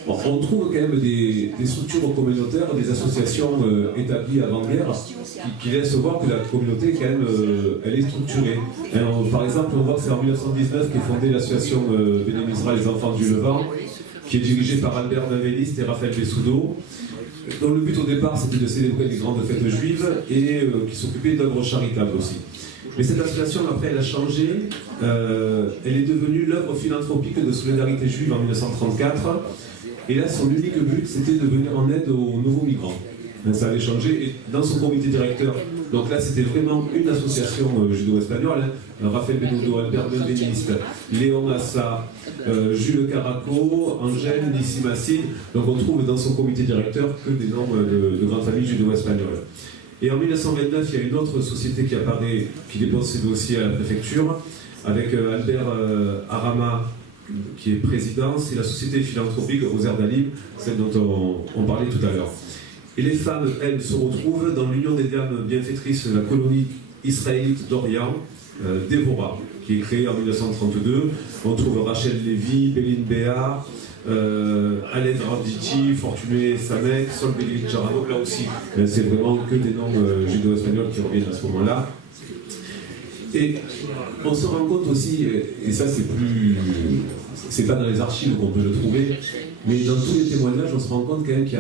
On trouve quand même des structures communautaires, des associations établies avant-guerre qui laissent voir que la communauté, quand même, elle est structurée. Par exemple, on voit que c'est en 1919 qu'est fondée l'association B'nai Mizraï, les enfants du Levant, qui est dirigée par Albert Benveniste et Raphaël Bessoudo, dont le but au départ c'était de célébrer les grandes fêtes juives et qui s'occupait d'œuvres charitables aussi. Mais cette association, après, elle a changé. Elle est devenue l'œuvre philanthropique de solidarité juive en 1934. Et là, son unique but, c'était de venir en aide aux nouveaux migrants. Ça avait changé. Et dans son comité directeur, donc là, c'était vraiment une association judo-espagnole. Raphaël Bessoudo, Albert Benveniste, Léon Assa, Jules Caraco, Angèle, Nissi Massid. Donc on trouve dans son comité directeur que des noms de grandes familles judo-espagnoles. Et en 1929, il y a une autre société qui apparaît, qui dépose ses dossiers à la préfecture, avec Albert Arama, qui est président. C'est la société philanthropique Ozer Dalim, celle dont on parlait tout à l'heure. Et les femmes, elles, se retrouvent dans l'Union des dames bienfaitrices de la colonie israélite d'Orient, Déborah, qui est créée en 1932. On trouve Rachel Lévy, Béline Béard, Alain Randiti, Fortuné Samek, Sol Béline Jarano. Là aussi, c'est vraiment que des noms judo-espagnols qui reviennent à ce moment-là. Et on se rend compte aussi, et ça c'est pas dans les archives qu'on peut le trouver, mais dans tous les témoignages, on se rend compte quand même qu'il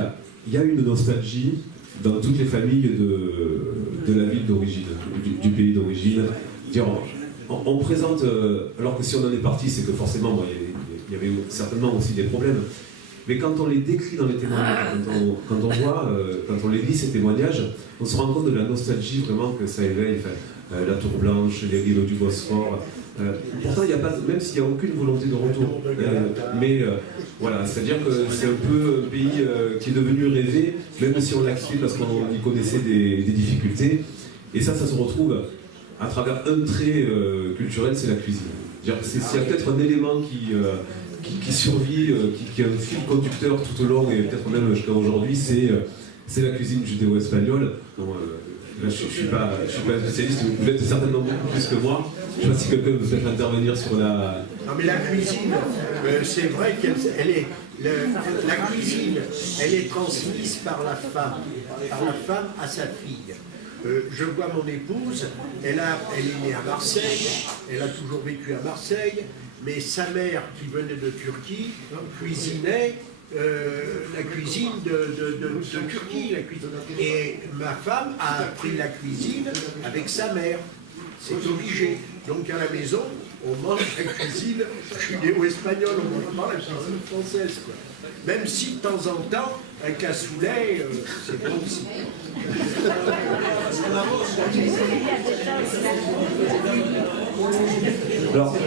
y a une nostalgie dans toutes les familles de la ville d'origine, du pays d'origine. On présente, alors que si on en est parti, c'est que forcément, il y avait certainement aussi des problèmes. Mais quand on les décrit dans les témoignages, quand on voit, quand on les lit ces témoignages, on se rend compte de la nostalgie vraiment que ça éveille. La Tour Blanche, les rives du Bosphore. Pourtant, il n'y a pas, même s'il n'y a aucune volonté de retour. Voilà, c'est-à-dire que c'est un peu un pays qui est devenu rêvé, même si on l'a quitté parce qu'on y connaissait des difficultés. Et ça se retrouve à travers un trait culturel, c'est la cuisine. S'il y a peut-être un élément qui survit, qui est un fil conducteur tout au long et peut-être même jusqu'à aujourd'hui, c'est la cuisine judéo-espagnole. Là, je ne suis pas un spécialiste, vous l'êtes certainement beaucoup plus que moi. Je ne sais pas si quelqu'un veut peut-être intervenir sur la... Non mais la cuisine, c'est vrai qu'elle est... la cuisine, elle est transmise par la femme à sa fille. Je vois mon épouse, elle est née à Marseille, elle a toujours vécu à Marseille, mais sa mère, qui venait de Turquie, cuisinait la cuisine de Turquie. Et ma femme a appris la cuisine avec sa mère. C'est obligé. Donc à la maison, on mange la cuisine judéo-espagnole, on mange pas la cuisine française, quoi. Même si de temps en temps, un cassoulet, c'est bon aussi. Alors,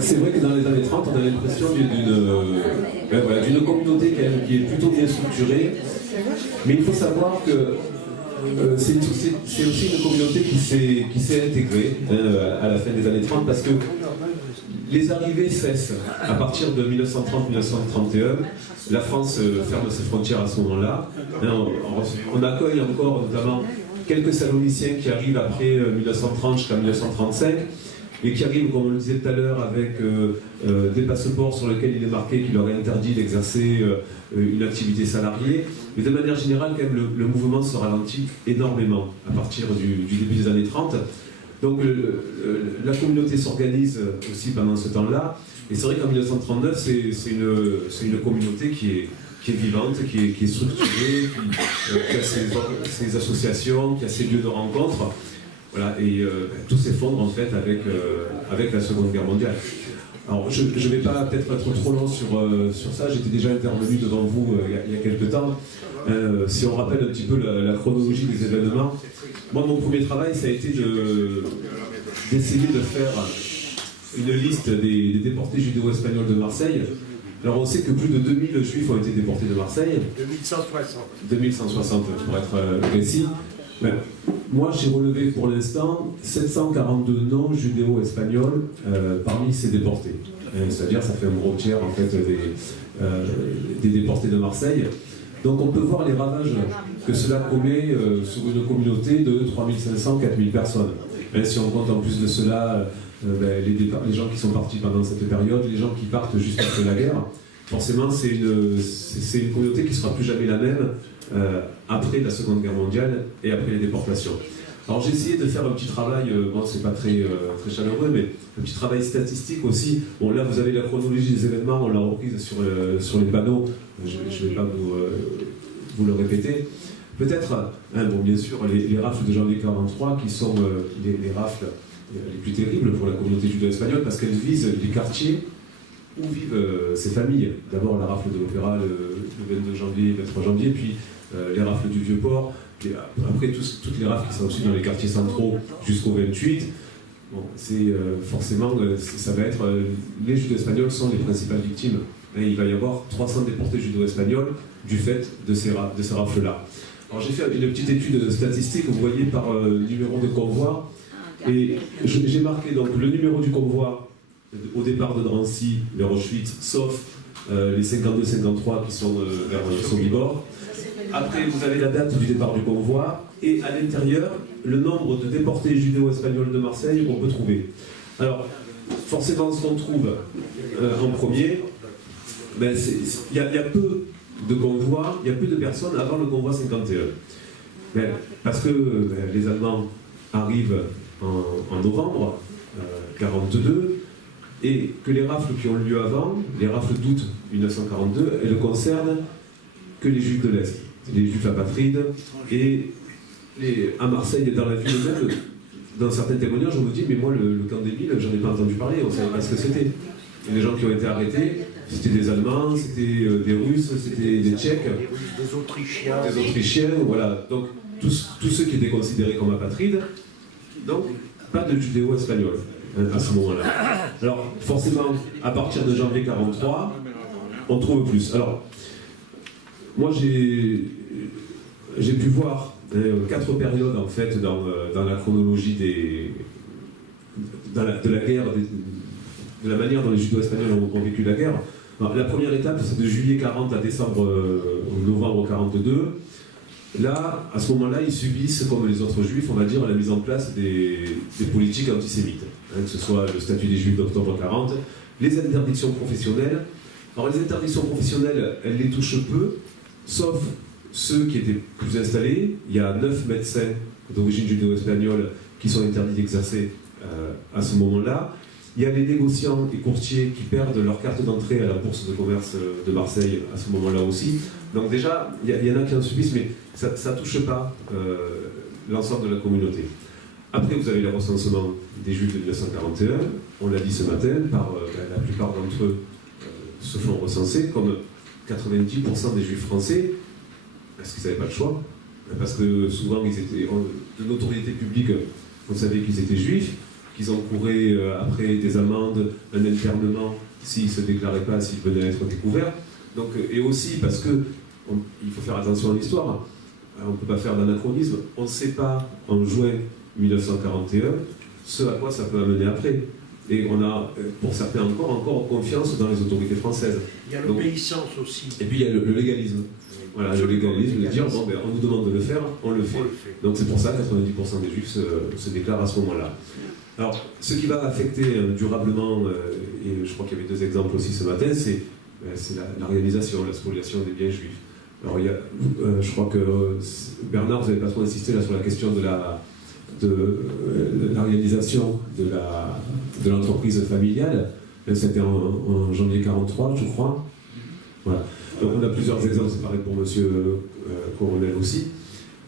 c'est vrai que dans les années 30, on a l'impression d'une communauté quand même qui est plutôt bien structurée, mais il faut savoir que c'est aussi une communauté qui s'est intégrée à la fin des années 30 parce que les arrivées cessent à partir de 1930-1931. La France ferme ses frontières à ce moment-là. On accueille encore notamment quelques Saloniciens qui arrivent après 1930 jusqu'à 1935 et qui arrivent, comme on le disait tout à l'heure, avec des passeports sur lesquels il est marqué qu'il leur est interdit d'exercer une activité salariée. Mais de manière générale, quand même, le mouvement se ralentit énormément à partir du début des années 30. Donc la communauté s'organise aussi pendant ce temps-là. Et c'est vrai qu'en 1939, c'est une communauté qui est vivante, qui est structurée, qui a ses associations, qui a ses lieux de rencontre. Voilà, et tout s'effondre en fait avec la Seconde Guerre mondiale. Alors je ne vais pas peut-être être trop long sur ça, j'étais déjà intervenu devant vous il y a quelques temps. Si on rappelle un petit peu la chronologie des événements, moi mon premier travail ça a été d'essayer de faire une liste des déportés judéo-espagnols de Marseille. Alors on sait que plus de 2000 juifs ont été déportés de Marseille. 2160. 2160 pour être précis. Mais moi j'ai relevé pour l'instant 742 noms judéo-espagnols parmi ces déportés. C'est-à-dire ça fait un gros tiers en fait des déportés de Marseille. Donc on peut voir les ravages que cela commet sur une communauté de 3500-4000 personnes. Et si on compte en plus de cela les gens qui sont partis pendant cette période, les gens qui partent juste après la guerre, forcément, c'est une communauté qui ne sera plus jamais la même après la Seconde Guerre mondiale et après les déportations. Alors j'ai essayé de faire un petit travail, bon c'est pas très chaleureux, mais un petit travail statistique aussi. Bon là vous avez la chronologie des événements, on l'a reprise sur les panneaux, je ne vais pas vous le répéter. Peut-être, bon bien sûr, les rafles de janvier 43 qui sont les rafles les plus terribles pour la communauté judo-espagnole parce qu'elles visent les quartiers où vivent ces familles. D'abord la rafle de l'Opéra le 22 janvier, 23 janvier, puis les rafles du Vieux-Port, puis après toutes les rafles qui sont aussi dans les quartiers centraux jusqu'au 28. Bon, c'est forcément, ça va être, les judo-espagnols sont les principales victimes. Et il va y avoir 300 déportés judo-espagnols du fait de ces rafles-là. Alors j'ai fait une petite étude statistique, vous voyez par numéro de convoi, et j'ai marqué donc le numéro du convoi au départ de Drancy vers Auschwitz, sauf les 52-53 qui sont vers Sobibor. Après, vous avez la date du départ du convoi, et à l'intérieur, le nombre de déportés judéo-espagnols de Marseille qu'on peut trouver. Alors, forcément, ce qu'on trouve en premier, ben, il y a peu de convois, il y a peu de personnes avant le convoi 51. Ben, parce que les Allemands arrivent en novembre 42, et que les rafles qui ont lieu avant, les rafles d'août 1942, elles ne concernent que les Juifs de l'Est, les Juifs apatrides, et à Marseille, dans la ville même, dans certains témoignages, on me dit, mais moi, le camp des Milles, j'en ai pas entendu parler, on ne savait pas ce que c'était. Et les gens qui ont été arrêtés, c'était des Allemands, c'était des Russes, c'était des Tchèques, des Autrichiens. Des Autrichiens, voilà. Donc, tous ceux qui étaient considérés comme apatrides, donc, pas de judéo-espagnol à ce moment-là. Alors, forcément, à partir de janvier 43, on trouve plus. Alors, moi, j'ai pu voir 4 périodes, en fait, dans la chronologie de la guerre, de la manière dont les judo-espagnols ont vécu la guerre. Alors, la première étape, c'est de juillet 40 à novembre 42. Là, à ce moment-là, ils subissent, comme les autres juifs, on va dire, la mise en place des politiques antisémites. Que ce soit le statut des juifs d'octobre 40, les interdictions professionnelles. Alors les interdictions professionnelles, elles les touchent peu, sauf ceux qui étaient plus installés. Il y a 9 médecins d'origine judéo-espagnole qui sont interdits d'exercer à ce moment-là. Il y a les négociants et courtiers qui perdent leur carte d'entrée à la bourse de commerce de Marseille à ce moment-là aussi. Donc déjà, il y en a qui en subissent, mais ça ne touche pas l'ensemble de la communauté. Après, vous avez le recensement des Juifs de 1941. On l'a dit ce matin, la plupart d'entre eux se font recenser, comme 90% des Juifs français, parce qu'ils n'avaient pas le choix, parce que souvent ils étaient de notoriété publique, on savait qu'ils étaient juifs, qu'ils encouraient après des amendes, un internement s'ils ne se déclaraient pas, s'ils venaient à être découverts. Donc, et aussi parce que il faut faire attention à l'histoire, on ne peut pas faire d'anachronisme, on ne sait pas en juin 1941 ce à quoi ça peut amener après. Et on a, pour certains encore confiance dans les autorités françaises. Il y a l'obéissance aussi. Et puis il y a le légalisme. Voilà, le légalisme, de dire, bon, ben, on nous demande de le faire, on le fait. Donc c'est pour ça que 90% des Juifs se déclarent à ce moment-là. Alors, ce qui va affecter durablement, et je crois qu'il y avait 2 exemples aussi ce matin, c'est l'organisation, la spoliation des biens juifs. Alors, je crois que Bernard, vous n'avez pas trop insisté là sur la question de l'organisation de l'entreprise familiale. C'était en janvier 43, je crois. Voilà. Donc on a plusieurs exemples, c'est pareil pour monsieur Coronel aussi.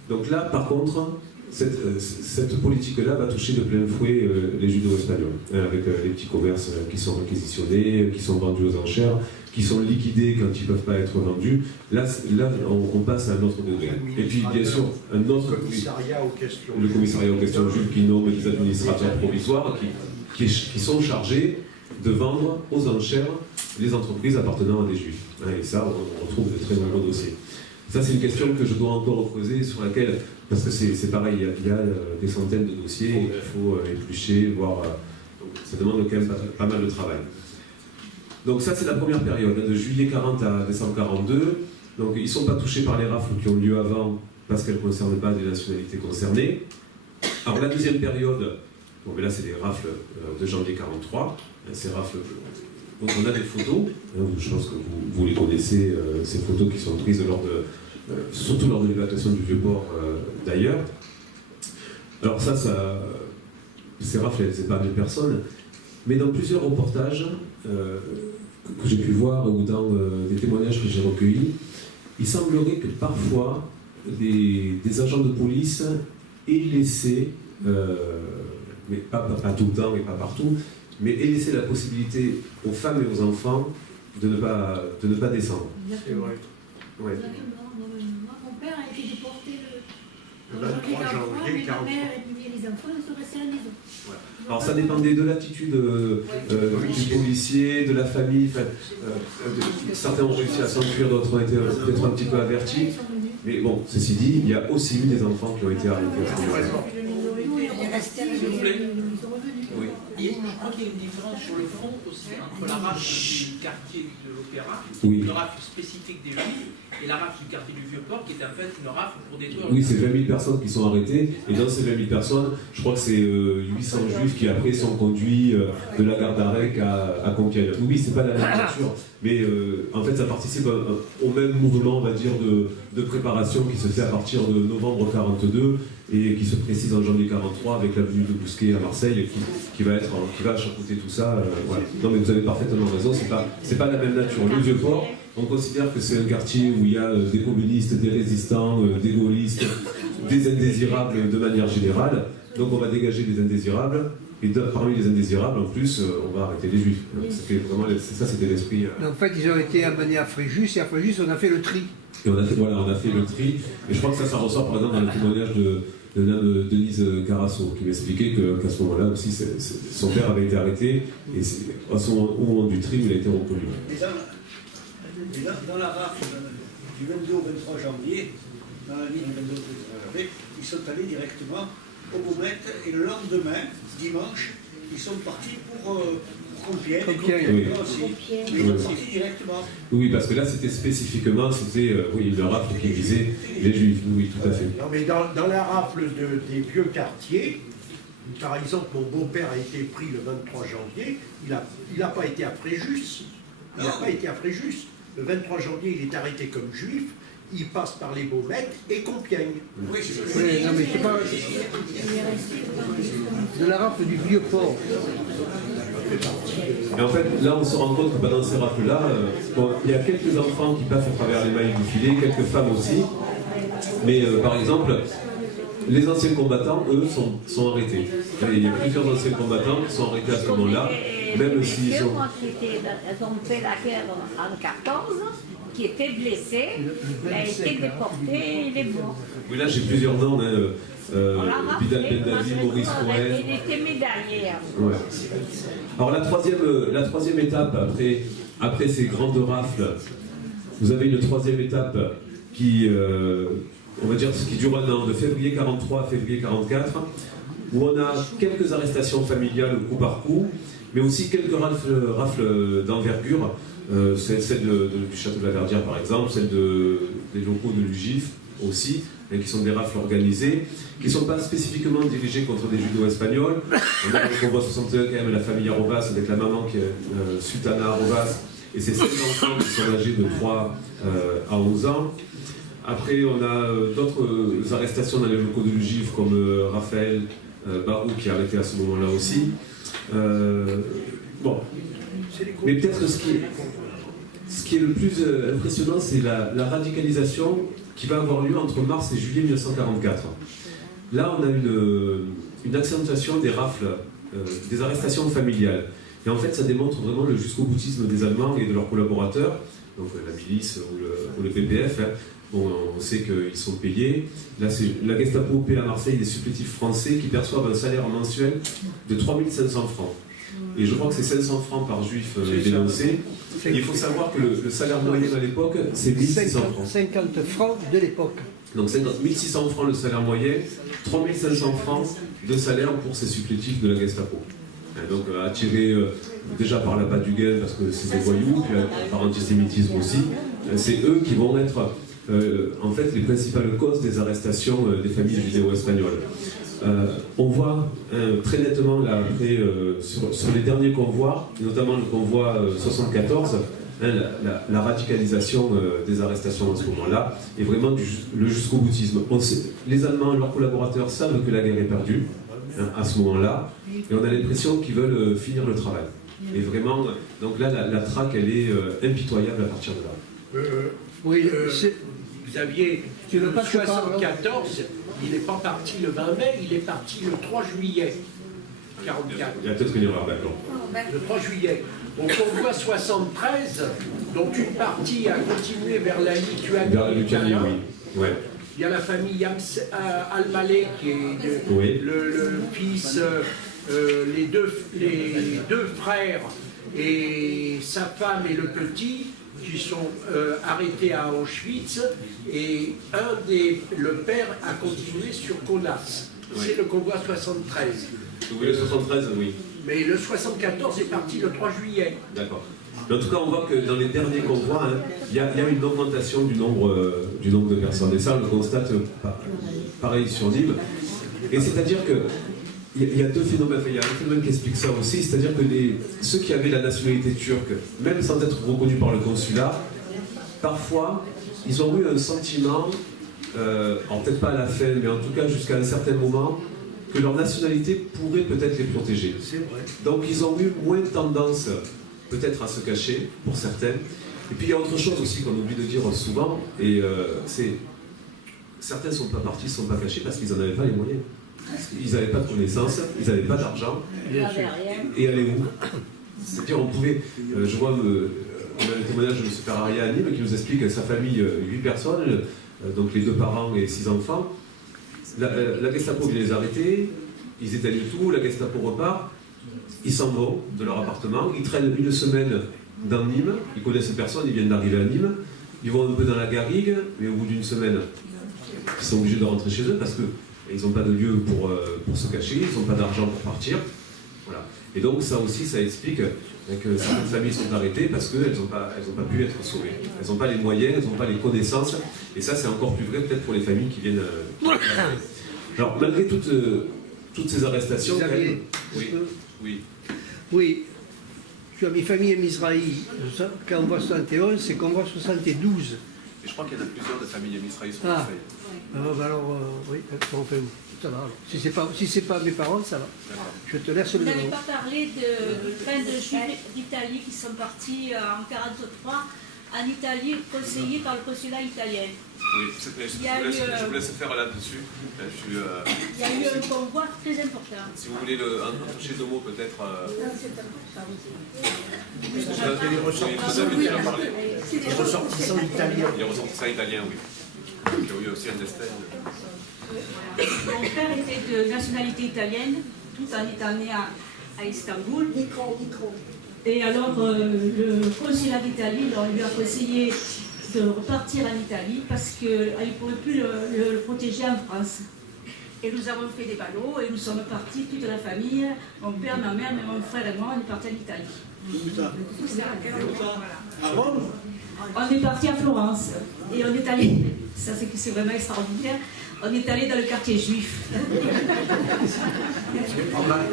Donc là, par contre, cette politique-là va toucher de plein fouet les judo-espagnols, avec les petits commerces qui sont réquisitionnés, qui sont vendus aux enchères, qui sont liquidés quand ils ne peuvent pas être vendus. Là on passe à un autre degré. Et puis, bien sûr, un autre commissariat aux questions. Le commissariat aux questions juives qui nomme des administrateurs provisoires qui sont chargés de vendre aux enchères les entreprises appartenant à des juifs. Et ça, on retrouve de très nombreux dossiers. Ça, c'est une question que je dois encore creuser, sur laquelle, parce que c'est pareil, il y a des centaines de dossiers qu'il faut éplucher, voir. Donc ça demande quand même pas mal de travail. Donc ça, c'est la première période, de juillet 40 à décembre 42. Donc ils ne sont pas touchés par les rafles qui ont lieu avant, parce qu'elles ne concernent pas des nationalités concernées. Alors la deuxième période, bon, mais là c'est les rafles de janvier 43, ces rafles Donc on a des photos, je pense que vous les connaissez, ces photos qui sont prises surtout lors de l'évacuation du Vieux-Port d'ailleurs. Alors ces rafles, elles épargnent personne, mais dans plusieurs reportages que j'ai pu voir ou dans des témoignages que j'ai recueillis, il semblerait que parfois des agents de police aient laissé, mais pas tout le temps et pas partout, mais aient laissé la possibilité aux femmes et aux enfants de ne pas descendre. C'est vrai. Ouais. Moi, mon père a été déporté Le 23 janvier mais ma 43. mère et les enfants sont restés à la maison. Alors ça dépendait de l'attitude du policier, de la famille. Certains ont réussi à s'enfuir, d'autres ont été peut-être un petit peu avertis. Mais bon, ceci dit, il y a aussi eu des enfants qui ont été arrêtés à ce moment-là. S'il vous plaît. Oui. Je crois qu'il y a une différence sur le fond aussi entre la rafle du quartier de l'Opéra, Oui. une rafle spécifique des Juifs, et la rafle du quartier du Vieux-Port, qui est en fait une rafle pour détruire. Oui, c'est 20 000 personnes qui sont arrêtées, et dans ces 20 000 personnes, je crois que c'est 800 juifs qui après sont conduits de la gare d'Arec à Compiègne. Oui, c'est pas la même nature, mais en fait ça participe au même mouvement, on va dire, de préparation qui se fait à partir de novembre 42 et qui se précise en janvier 43 avec la venue de Bousquet à Marseille qui va chapeauter tout ça. Voilà. Non mais vous avez parfaitement raison, c'est pas la même nature. Le Vieux-Port, on considère que c'est un quartier où il y a des communistes, des résistants, des gaullistes, des indésirables de manière générale. Donc on va dégager les indésirables. Et parmi les indésirables, en plus, on va arrêter les juifs. C'était l'esprit. En fait, ils ont été amenés à Fréjus, et à Fréjus, on a fait le tri. Et on a fait le tri. Et je crois que ça ressort par exemple dans le témoignage de Denise Carasso, qui m'expliquait qu'à ce moment-là aussi, son père avait été arrêté, et au moment du tri, il a été reconnu. Et dans la rafle du 22 au 23 janvier, dans la nuit du 22 au 23 janvier, ils sont allés directement au Baumette, et le lendemain, dimanche, ils sont partis pour Compiègne. Oui. Ils sont partis directement. Oui, parce que là, c'était spécifiquement, le rafle qui visait les juifs. Oui, tout à fait. Non, mais dans la rafle des vieux quartiers, par exemple, mon beau-père a été pris le 23 janvier, il n'a pas été à Fréjus. Il n'a pas été à Fréjus. Le 23 janvier, il est arrêté comme juif. Il passe par les Baumettes et Compiègne. Oui, non, mais c'est pas de la rafle du Vieux-Port. Mais en fait, là, on se rend compte que dans ces rafles-là, il y a quelques enfants qui passent à travers les mailles du filet, quelques femmes aussi. Mais par exemple, les anciens combattants, eux, sont arrêtés. Il y a plusieurs anciens combattants qui sont arrêtés à ce moment-là, même s'ils sont... Elles ont fait la guerre en 14, qui était blessé, il a été déporté, il est mort. Oui, là, j'ai plusieurs noms. Vidal Bendavi, Maurice Cohen. Il était médaillé. Ouais. Alors la troisième étape, après ces grandes rafles, vous avez une troisième étape qui, on va dire, qui dure un an, de février 43 à février 44, où on a quelques arrestations familiales coup par coup, mais aussi quelques rafles d'envergure, celle du château de la Verdière par exemple, celle des locaux de l'UGIF aussi, qui sont des rafles organisées, qui ne sont pas spécifiquement dirigées contre des judo-espagnols. On a le convoi 61 quand même, la famille Arrovas, avec la maman qui est Sultana Arrovas, et ses 5 enfants qui sont âgés de 3 à 11 ans. Après, on a d'autres arrestations dans les locaux de l'UGIF, comme Raphaël Barou, qui est arrêté à ce moment-là aussi. Bon. Mais peut-être ce qui est le plus impressionnant, c'est la radicalisation qui va avoir lieu entre mars et juillet 1944. Là, on a une accentuation des rafles, des arrestations familiales. Et en fait, ça démontre vraiment le jusqu'au-boutisme des Allemands et de leurs collaborateurs, donc la milice ou le PPF. Bon, on sait qu'ils sont payés. Là, c'est la Gestapo paie à Marseille des supplétifs français qui perçoivent un salaire mensuel de 3500 francs. Et je crois que c'est 500 francs par juif dénoncé. Et il faut savoir que le salaire moyen à l'époque, c'est 1600 francs. 50 francs de l'époque. Donc 1600 francs le salaire moyen, 3500 francs de salaire pour ces supplétifs de la Gestapo. Et donc attirés déjà par la bas du gain parce que c'est des voyous, puis par antisémitisme aussi, c'est eux qui vont être en fait les principales causes des arrestations des familles judéo-espagnoles. On voit très nettement là, après, sur les derniers convois, notamment le convoi 74, la radicalisation des arrestations à ce moment-là, et vraiment le jusqu'au boutisme. Les Allemands et leurs collaborateurs savent que la guerre est perdue à ce moment-là, et on a l'impression qu'ils veulent finir le travail. Et vraiment, donc là, la traque, elle est impitoyable à partir de là. Xavier, le 74, il n'est pas parti le 20 mai, il est parti le 3 juillet 44. Il y a peut-être une erreur, d'accord. Le 3 juillet. Donc on voit 73, donc une partie a continué vers la Lituanie. Vers la Lituanie, oui. Ouais. Il y a la famille Al-Maleh qui est le fils, les deux frères et sa femme et le petit qui sont arrêtés à Auschwitz, et le père a continué sur Kaunas. Oui. C'est le convoi 73. Oui, le 73, oui. Mais le 74 est parti le 3 juillet. D'accord. Mais en tout cas, on voit que dans les derniers convois, il y a une augmentation du nombre de personnes. Et ça, on le constate pareil sur Nîmes. Et c'est-à-dire qu'il y a deux phénomènes. Il y a un phénomène qui explique ça aussi, c'est-à-dire que ceux qui avaient la nationalité turque, même sans être reconnus par le consulat, parfois, ils ont eu un sentiment, alors peut-être pas à la fin, mais en tout cas jusqu'à un certain moment, que leur nationalité pourrait peut-être les protéger. C'est vrai. Donc ils ont eu moins tendance peut-être à se cacher, pour certains. Et puis il y a autre chose aussi qu'on oublie de dire souvent, et c'est certains ne sont pas partis, ne sont pas cachés parce qu'ils n'en avaient pas les moyens. Ils n'avaient pas de connaissances, ils n'avaient pas d'argent. Et aller où? C'est-à-dire on pouvait, je vois, on a le témoignage de M. Ferraria à Nîmes qui nous explique que sa famille, 8 personnes, donc les 2 parents et 6 enfants, la Gestapo vient les arrêter, ils éteignent tout, la Gestapo repart, ils s'en vont de leur appartement, ils traînent une semaine dans Nîmes, ils connaissent personne, ils viennent d'arriver à Nîmes, ils vont un peu dans la garrigue, mais au bout d'une semaine, ils sont obligés de rentrer chez eux parce qu'ils n'ont pas de lieu pour se cacher, ils n'ont pas d'argent pour partir. Voilà. Et donc ça aussi, ça explique que certaines familles sont arrêtées parce qu'elles n'ont pas pu être sauvées. Elles n'ont pas les moyens, elles n'ont pas les connaissances. Et ça, c'est encore plus vrai peut-être pour les familles qui viennent... Alors, malgré toutes ces arrestations... Xavier, Oui. Tu as mis famille Mizrahi. Quand on voit 71, c'est qu'on voit 72. Et je crois qu'il y en a plusieurs de familles Mizrahi sur alors, oui, enfin, ça va. Alors. Si c'est pas mes parents, ça va. Je te laisse le Vous nom. n'avez pas parlé de plein de Juifs d'Italie qui sont partis en 1943 en Italie, conseillés par le consulat italien. Oui, je vous laisse faire là-dessus. Il y a eu un convoi très important. Si vous voulez toucher 2 mots peut-être... Les ressortissants italiens. Les ressortissants italiens, oui. Qui ont eu aussi un destin. Mon père était de nationalité italienne, tout en étant né à Istanbul. Et alors, le consulat d'Italie lui a conseillé de repartir en Italie parce qu'il ne pourrait plus le protéger en France. Et nous avons fait des ballots et nous sommes partis, toute la famille, mon père, ma mère, mon frère et moi, on est partis en Italie. On est parti à Florence et on est allé, ça c'est vraiment extraordinaire, on est allé dans le quartier juif. C'est pas mal.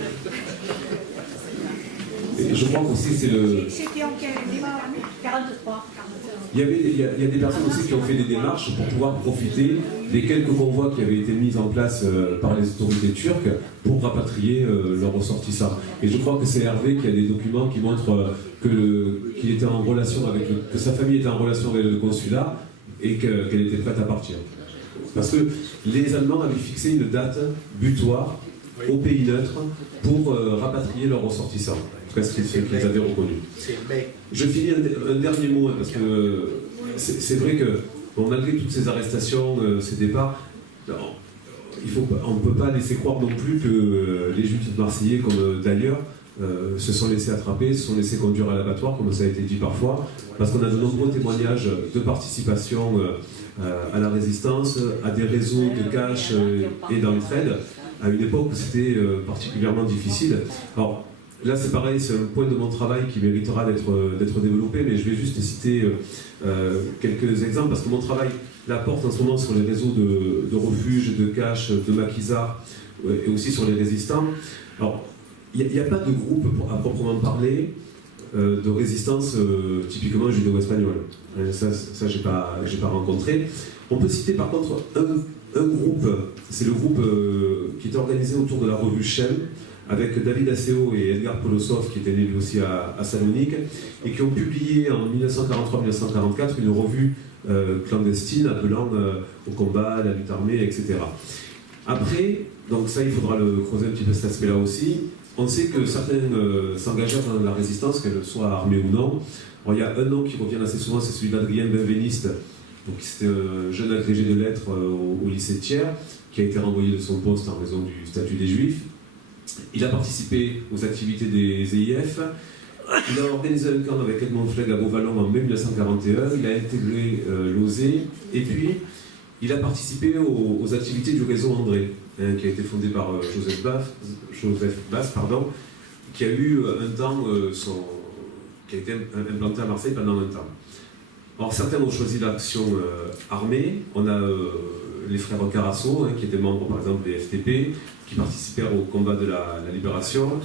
Et je crois qu'aussi c'est le... C'était en quelle année? 43. Il y a des personnes aussi qui ont fait des démarches pour pouvoir profiter des quelques convois qui avaient été mis en place par les autorités turques pour rapatrier leurs ressortissants. Et je crois que c'est Hervé qui a des documents qui montrent qu'il était en relation avec que sa famille était en relation avec le consulat et qu'elle était prête à partir. Parce que les Allemands avaient fixé une date butoir au pays neutre pour rapatrier leurs ressortissants. Ce qu'ils avaient reconnu. Je finis un dernier mot, parce que c'est vrai que malgré toutes ces arrestations, ces départs, on ne peut pas laisser croire non plus que les Juifs marseillais, comme d'ailleurs, se sont laissés attraper, se sont laissés conduire à l'abattoir, comme ça a été dit parfois, parce qu'on a de nombreux témoignages de participation à la résistance, à des réseaux de cash et d'entraide, à une époque où c'était particulièrement difficile. Alors, là, c'est pareil, c'est un point de mon travail qui méritera d'être développé, mais je vais juste citer quelques exemples, parce que mon travail là porte en ce moment sur les réseaux de refuge, de cache, de maquisards, et aussi sur les résistants. Alors, il n'y a pas de groupe à proprement parler de résistance typiquement judéo-espagnole. Ça j'ai pas rencontré. On peut citer par contre un groupe, c'est le groupe qui était organisé autour de la revue Shem, avec David Asseo et Edgar Polosov, qui étaient nés lui aussi à Salonique, et qui ont publié en 1943-1944 une revue clandestine appelant au combat, la lutte armée, etc. Après, donc ça il faudra le creuser un petit peu cet aspect-là aussi, on sait que certains s'engagèrent dans la résistance, qu'elle soit armée ou non. Alors, il y a un nom qui revient assez souvent, c'est celui d'Adrien Benveniste, donc c'était un jeune agrégé de lettres au lycée de Thiers, qui a été renvoyé de son poste en raison du statut des Juifs. Il a participé aux activités des EIF. Il a organisé un camp avec Edmond Flegg à Beauvallon en mai 1941. Il a intégré l'OSE. Et puis, il a participé aux activités du réseau André, qui a été fondé par Joseph Bass, qui a eu un temps, qui a été implanté à Marseille pendant un temps. Alors, certains ont choisi l'action armée. On a les frères Carasso, qui étaient membres, par exemple, des FTP, qui participèrent au combat de la libération.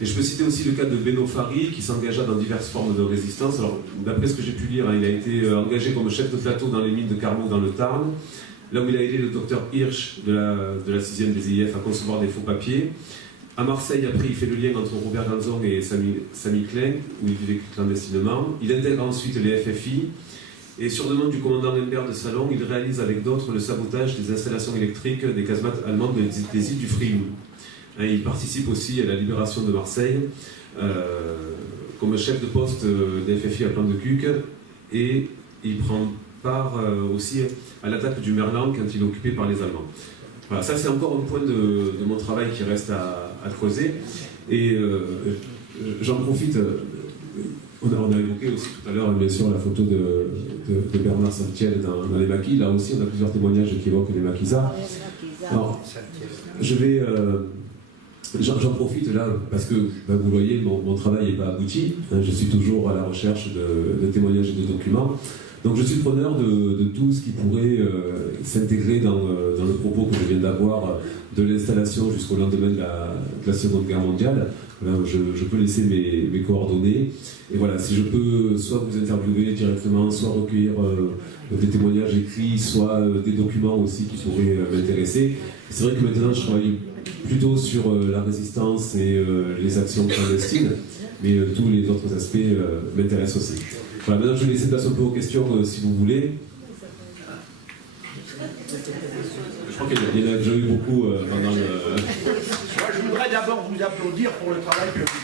Et je peux citer aussi le cas de Beno Fari, qui s'engagea dans diverses formes de résistance. Alors, d'après ce que j'ai pu lire, il a été engagé comme chef de plateau dans les mines de Carmaux dans le Tarn, là où il a aidé le docteur Hirsch de la 6e des IF à concevoir des faux papiers. À Marseille, après, il fait le lien entre Robert Ganzon et Samy Klein, où il vivait clandestinement. Il intègre ensuite les FFI. Et sur demande du commandant Lambert de Salon, il réalise avec d'autres le sabotage des installations électriques des casemates allemandes des îles du Frioul. Il participe aussi à la libération de Marseille comme chef de poste des FFI à Plan de Cuques, et il prend part aussi à l'attaque du Merlan quand il est occupé par les Allemands. Voilà, ça c'est encore un point de mon travail qui reste à creuser. Et j'en profite. On a évoqué aussi tout à l'heure, bien sûr, la photo de Bernard Saltiel dans les maquis. Là aussi, on a plusieurs témoignages qui évoquent les maquisards. Alors, je vais... J'en profite là, parce que vous voyez, mon travail n'est pas abouti. Je suis toujours à la recherche de témoignages et de documents. Donc je suis preneur de tout ce qui pourrait s'intégrer dans le propos que je viens d'avoir de l'installation jusqu'au lendemain de la Seconde Guerre mondiale. Là, je peux laisser mes coordonnées. Et voilà, si je peux soit vous interviewer directement, soit recueillir des témoignages écrits, soit des documents aussi qui pourraient m'intéresser. C'est vrai que maintenant je travaille plutôt sur la résistance et les actions clandestines, mais tous les autres aspects m'intéressent aussi. Voilà, maintenant je vais laisser place un peu aux questions si vous voulez. Je crois qu'il y en a déjà eu beaucoup pendant le... Moi je voudrais d'abord vous applaudir pour le travail que vous faites.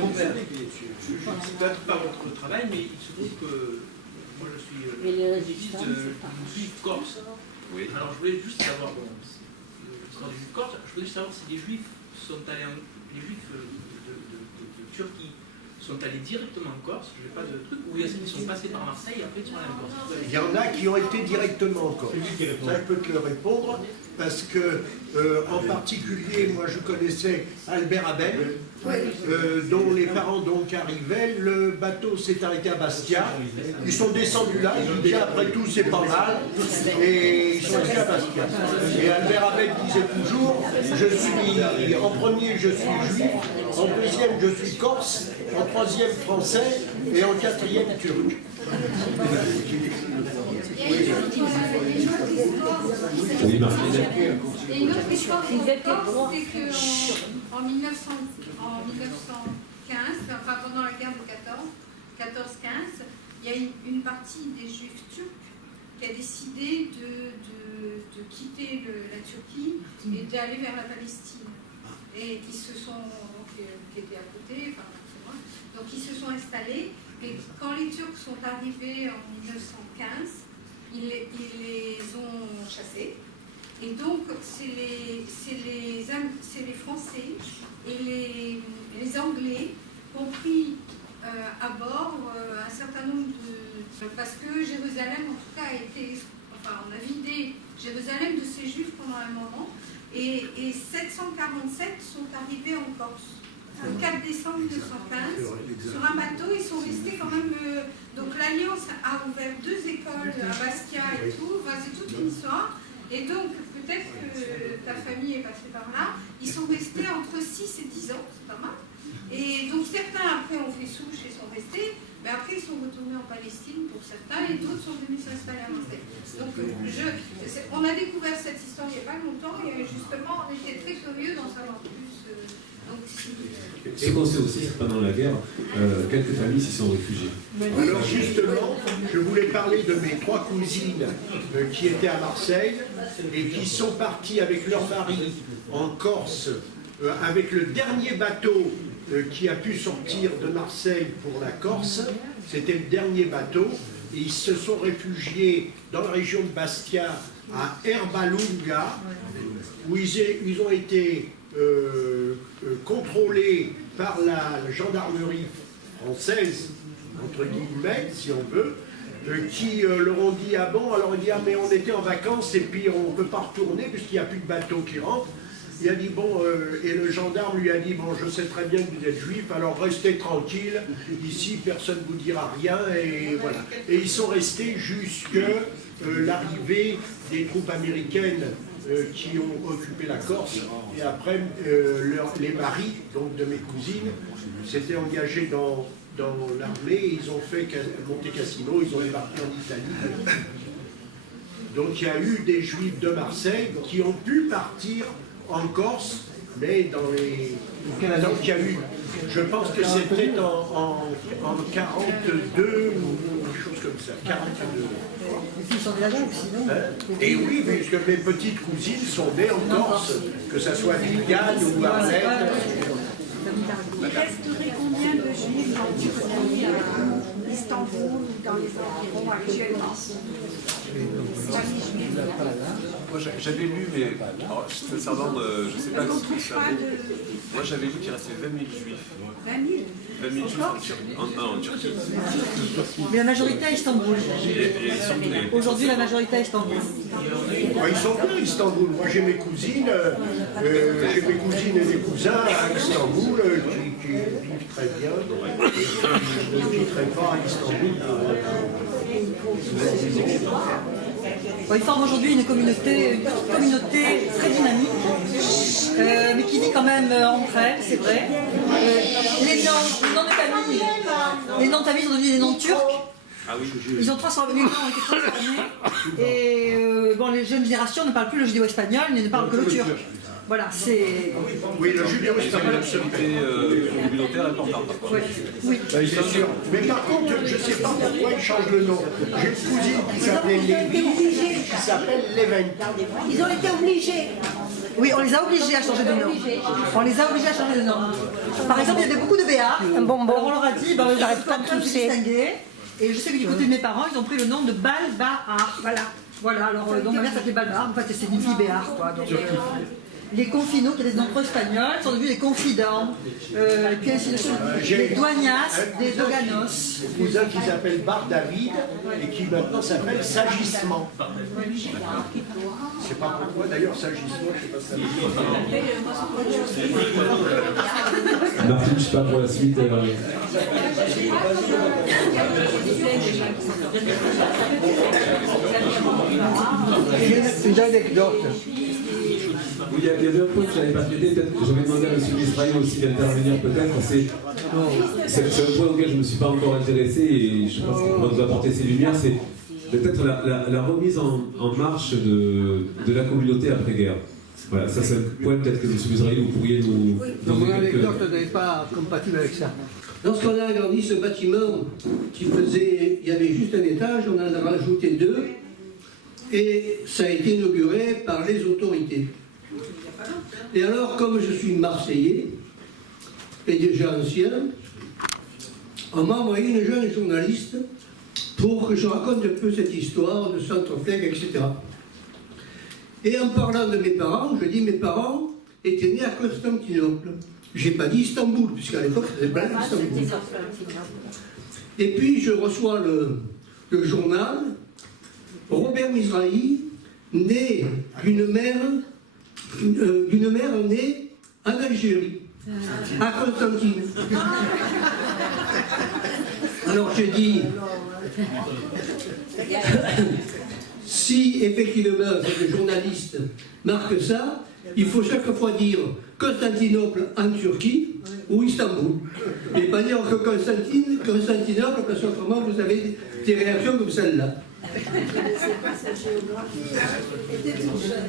Robert, je ne sais pas votre travail, mais il se trouve que moi je suis activiste du juif corse. Oui. Alors je voulais juste savoir, du juif corse, je voulais savoir si les juifs sont allés, les juifs de Turquie sont allés directement en Corse, je n'ai pas de truc, ou ils sont passés par Marseille et après ils sont allés en Corse. Il y en a qui ont été directement en Corse. Ça, je peux te le répondre, parce que, en particulier, moi je connaissais Albert Abel, dont les parents donc arrivaient, le bateau s'est arrêté à Bastia, ils sont descendus là, ils ont dit après tout c'est pas mal, et ils sont allés à Bastia. Et Albert Abel disait toujours, en premier je suis juif, en deuxième je suis corse, en troisième français et en quatrième turc. Oui, Marc. Et une autre histoire de Corse, c'est qu'en 1915, enfin pendant la guerre de 14-15, il y a une partie des juifs turcs qui a décidé de quitter la Turquie et d'aller vers la Palestine. Et ils se sont, qui étaient à côté, enfin, donc ils se sont installés. Et quand les Turcs sont arrivés en 1915, ils les ont chassés. Et donc, c'est les Français et les Anglais qui ont pris à bord un certain nombre de... Parce que Jérusalem, en tout cas, a été... Enfin, on a vidé Jérusalem de ses Juifs pendant un moment. Et 747 sont arrivés en Corse. le 4 décembre 1915 sur un bateau. Ils sont restés quand même. Donc l'Alliance a ouvert 2 écoles à Bastia et tout. Enfin, c'est toute une histoire. Et donc peut-être que ta famille est passée par là. Ils sont restés entre 6 et 10 ans, c'est pas mal. Et donc certains après ont fait souche et sont restés. Mais après, ils sont retournés en Palestine pour certains et d'autres sont venus s'installer à Marseille. Donc, on a découvert cette histoire il n'y a pas longtemps et justement, on était très curieux d'en savoir plus. Ce qu'on sait aussi, c'est que pendant la guerre, quelques familles s'y sont réfugiées. Alors justement, je voulais parler de mes 3 cousines qui étaient à Marseille et qui sont parties avec leur mari en Corse avec le dernier bateau qui a pu sortir de Marseille pour la Corse. C'était le dernier bateau et ils se sont réfugiés dans la région de Bastia à Erbalunga où ils ont été contrôlés par la gendarmerie française, entre guillemets, si on veut, qui leur ont dit « Ah bon ?» Alors il dit « Ah mais on était en vacances et puis on ne peut pas retourner puisqu'il n'y a plus de bateau qui rentre. » Il a dit « Bon, et le gendarme lui a dit « Bon, je sais très bien que vous êtes juif, alors restez tranquille, ici personne ne vous dira rien. » Et voilà. Et ils sont restés jusqu'à l'arrivée des troupes américaines qui ont occupé la Corse. Et après, les maris, donc de mes cousines, s'étaient engagés dans l'armée. Ils ont fait Monte Cassino, ils ont débarqué en Italie. Donc il y a eu des juifs de Marseille qui ont pu partir en Corse, mais dans les... Donc il y a eu, je pense que c'était en 42 ou quelque chose comme ça, 42. Les filles sont là-bas aussi, non? Et oui, puisque mes petites cousines sont nées en Corse, que ce soit Viviane ou Arlette. Il resterait combien de juifs en Turquie, à Istanbul ou dans les environs actuellement? Moi j'avais lu, mais sincèrement, je ne sais pas si ça. Moi j'avais lu qu'il restait 20 000 juifs. 20 000 20 000 juifs en Turquie. Mais la majorité à Istanbul. Aujourd'hui, la majorité à Istanbul. Ils sont bien à Istanbul. Moi j'ai mes cousines, et des cousins à Istanbul qui vivent très bien. Je ne quitterai pas à Istanbul. Bon, ils forment aujourd'hui une communauté très dynamique, mais qui vit quand même entre elles, c'est vrai. Les noms de famille sont devenus des noms turcs. Ah oui. Ils ont transformé, les noms ont été transformés. Et bon, les jeunes générations ne parlent plus le judéo-espagnol, mais ne parlent que le turc. Voilà, c'est... Oui, le judéo-espagnol, c'est communautaire important. Oui, c'est sûr. Mais par contre, je ne sais pas pourquoi ils changent le nom. J'ai une cousine qui s'appelait Lévi, qui s'appelle Leven. Ils ont été obligés. Oui, on les a obligés à changer de nom. On les a obligés à changer de nom. Par exemple, il y avait beaucoup de Béards. Alors on leur a dit, vous n'arrêtez pas de distinguer. Et je sais que du côté de mes parents, ils ont pris le nom de Balbahar. Voilà, alors donc ma mère s'appelait Balbahar. En fait, c'est une fille Béards, quoi. Donc, les confinos, qui étaient des noms pro-espagnols, sont devenus des confidents, puis ainsi de suite, des douanias, des doganos. Un cousin qui s'appelle Bar David et qui maintenant s'appelle Sagissement. Je ne sais pas pourquoi, d'ailleurs Sagissement, je ne sais pas ça. Martine, je sais pas pour la suite. J'ai une anecdote. Oui, il y a deux points que je n'avais pas traité, peut-être que je vais demander à M. Israël aussi d'intervenir peut-être. C'est un point auquel je ne me suis pas encore intéressé et je pense qu'il va nous apporter ses lumières, c'est peut-être la remise en marche de la communauté après-guerre. Voilà, ça c'est un point peut-être que M. Israël, vous pourriez nous Mon anecdote n'est pas compatible avec ça. Lorsqu'on a agrandi ce bâtiment il y avait juste un étage, on en a rajouté 2 et ça a été inauguré par les autorités. Et alors, comme je suis Marseillais et déjà ancien, on m'a envoyé une jeune journaliste pour que je raconte un peu cette histoire de Centreflex, etc. Et en parlant de mes parents, je dis mes parents étaient nés à Constantinople. Je n'ai pas dit Istanbul, puisqu'à l'époque c'était pas Istanbul. Et puis je reçois le journal, Robert Mizrahi, né d'une mère née en Algérie. À Constantine. Alors j'ai dit, si effectivement cette journaliste marque ça, il faut chaque fois dire Constantinople en Turquie ou Istanbul. Et pas dire que Constantinople, parce qu'autrement vous avez des réactions comme celle-là. C'est pas sa géographie, était tout jeune.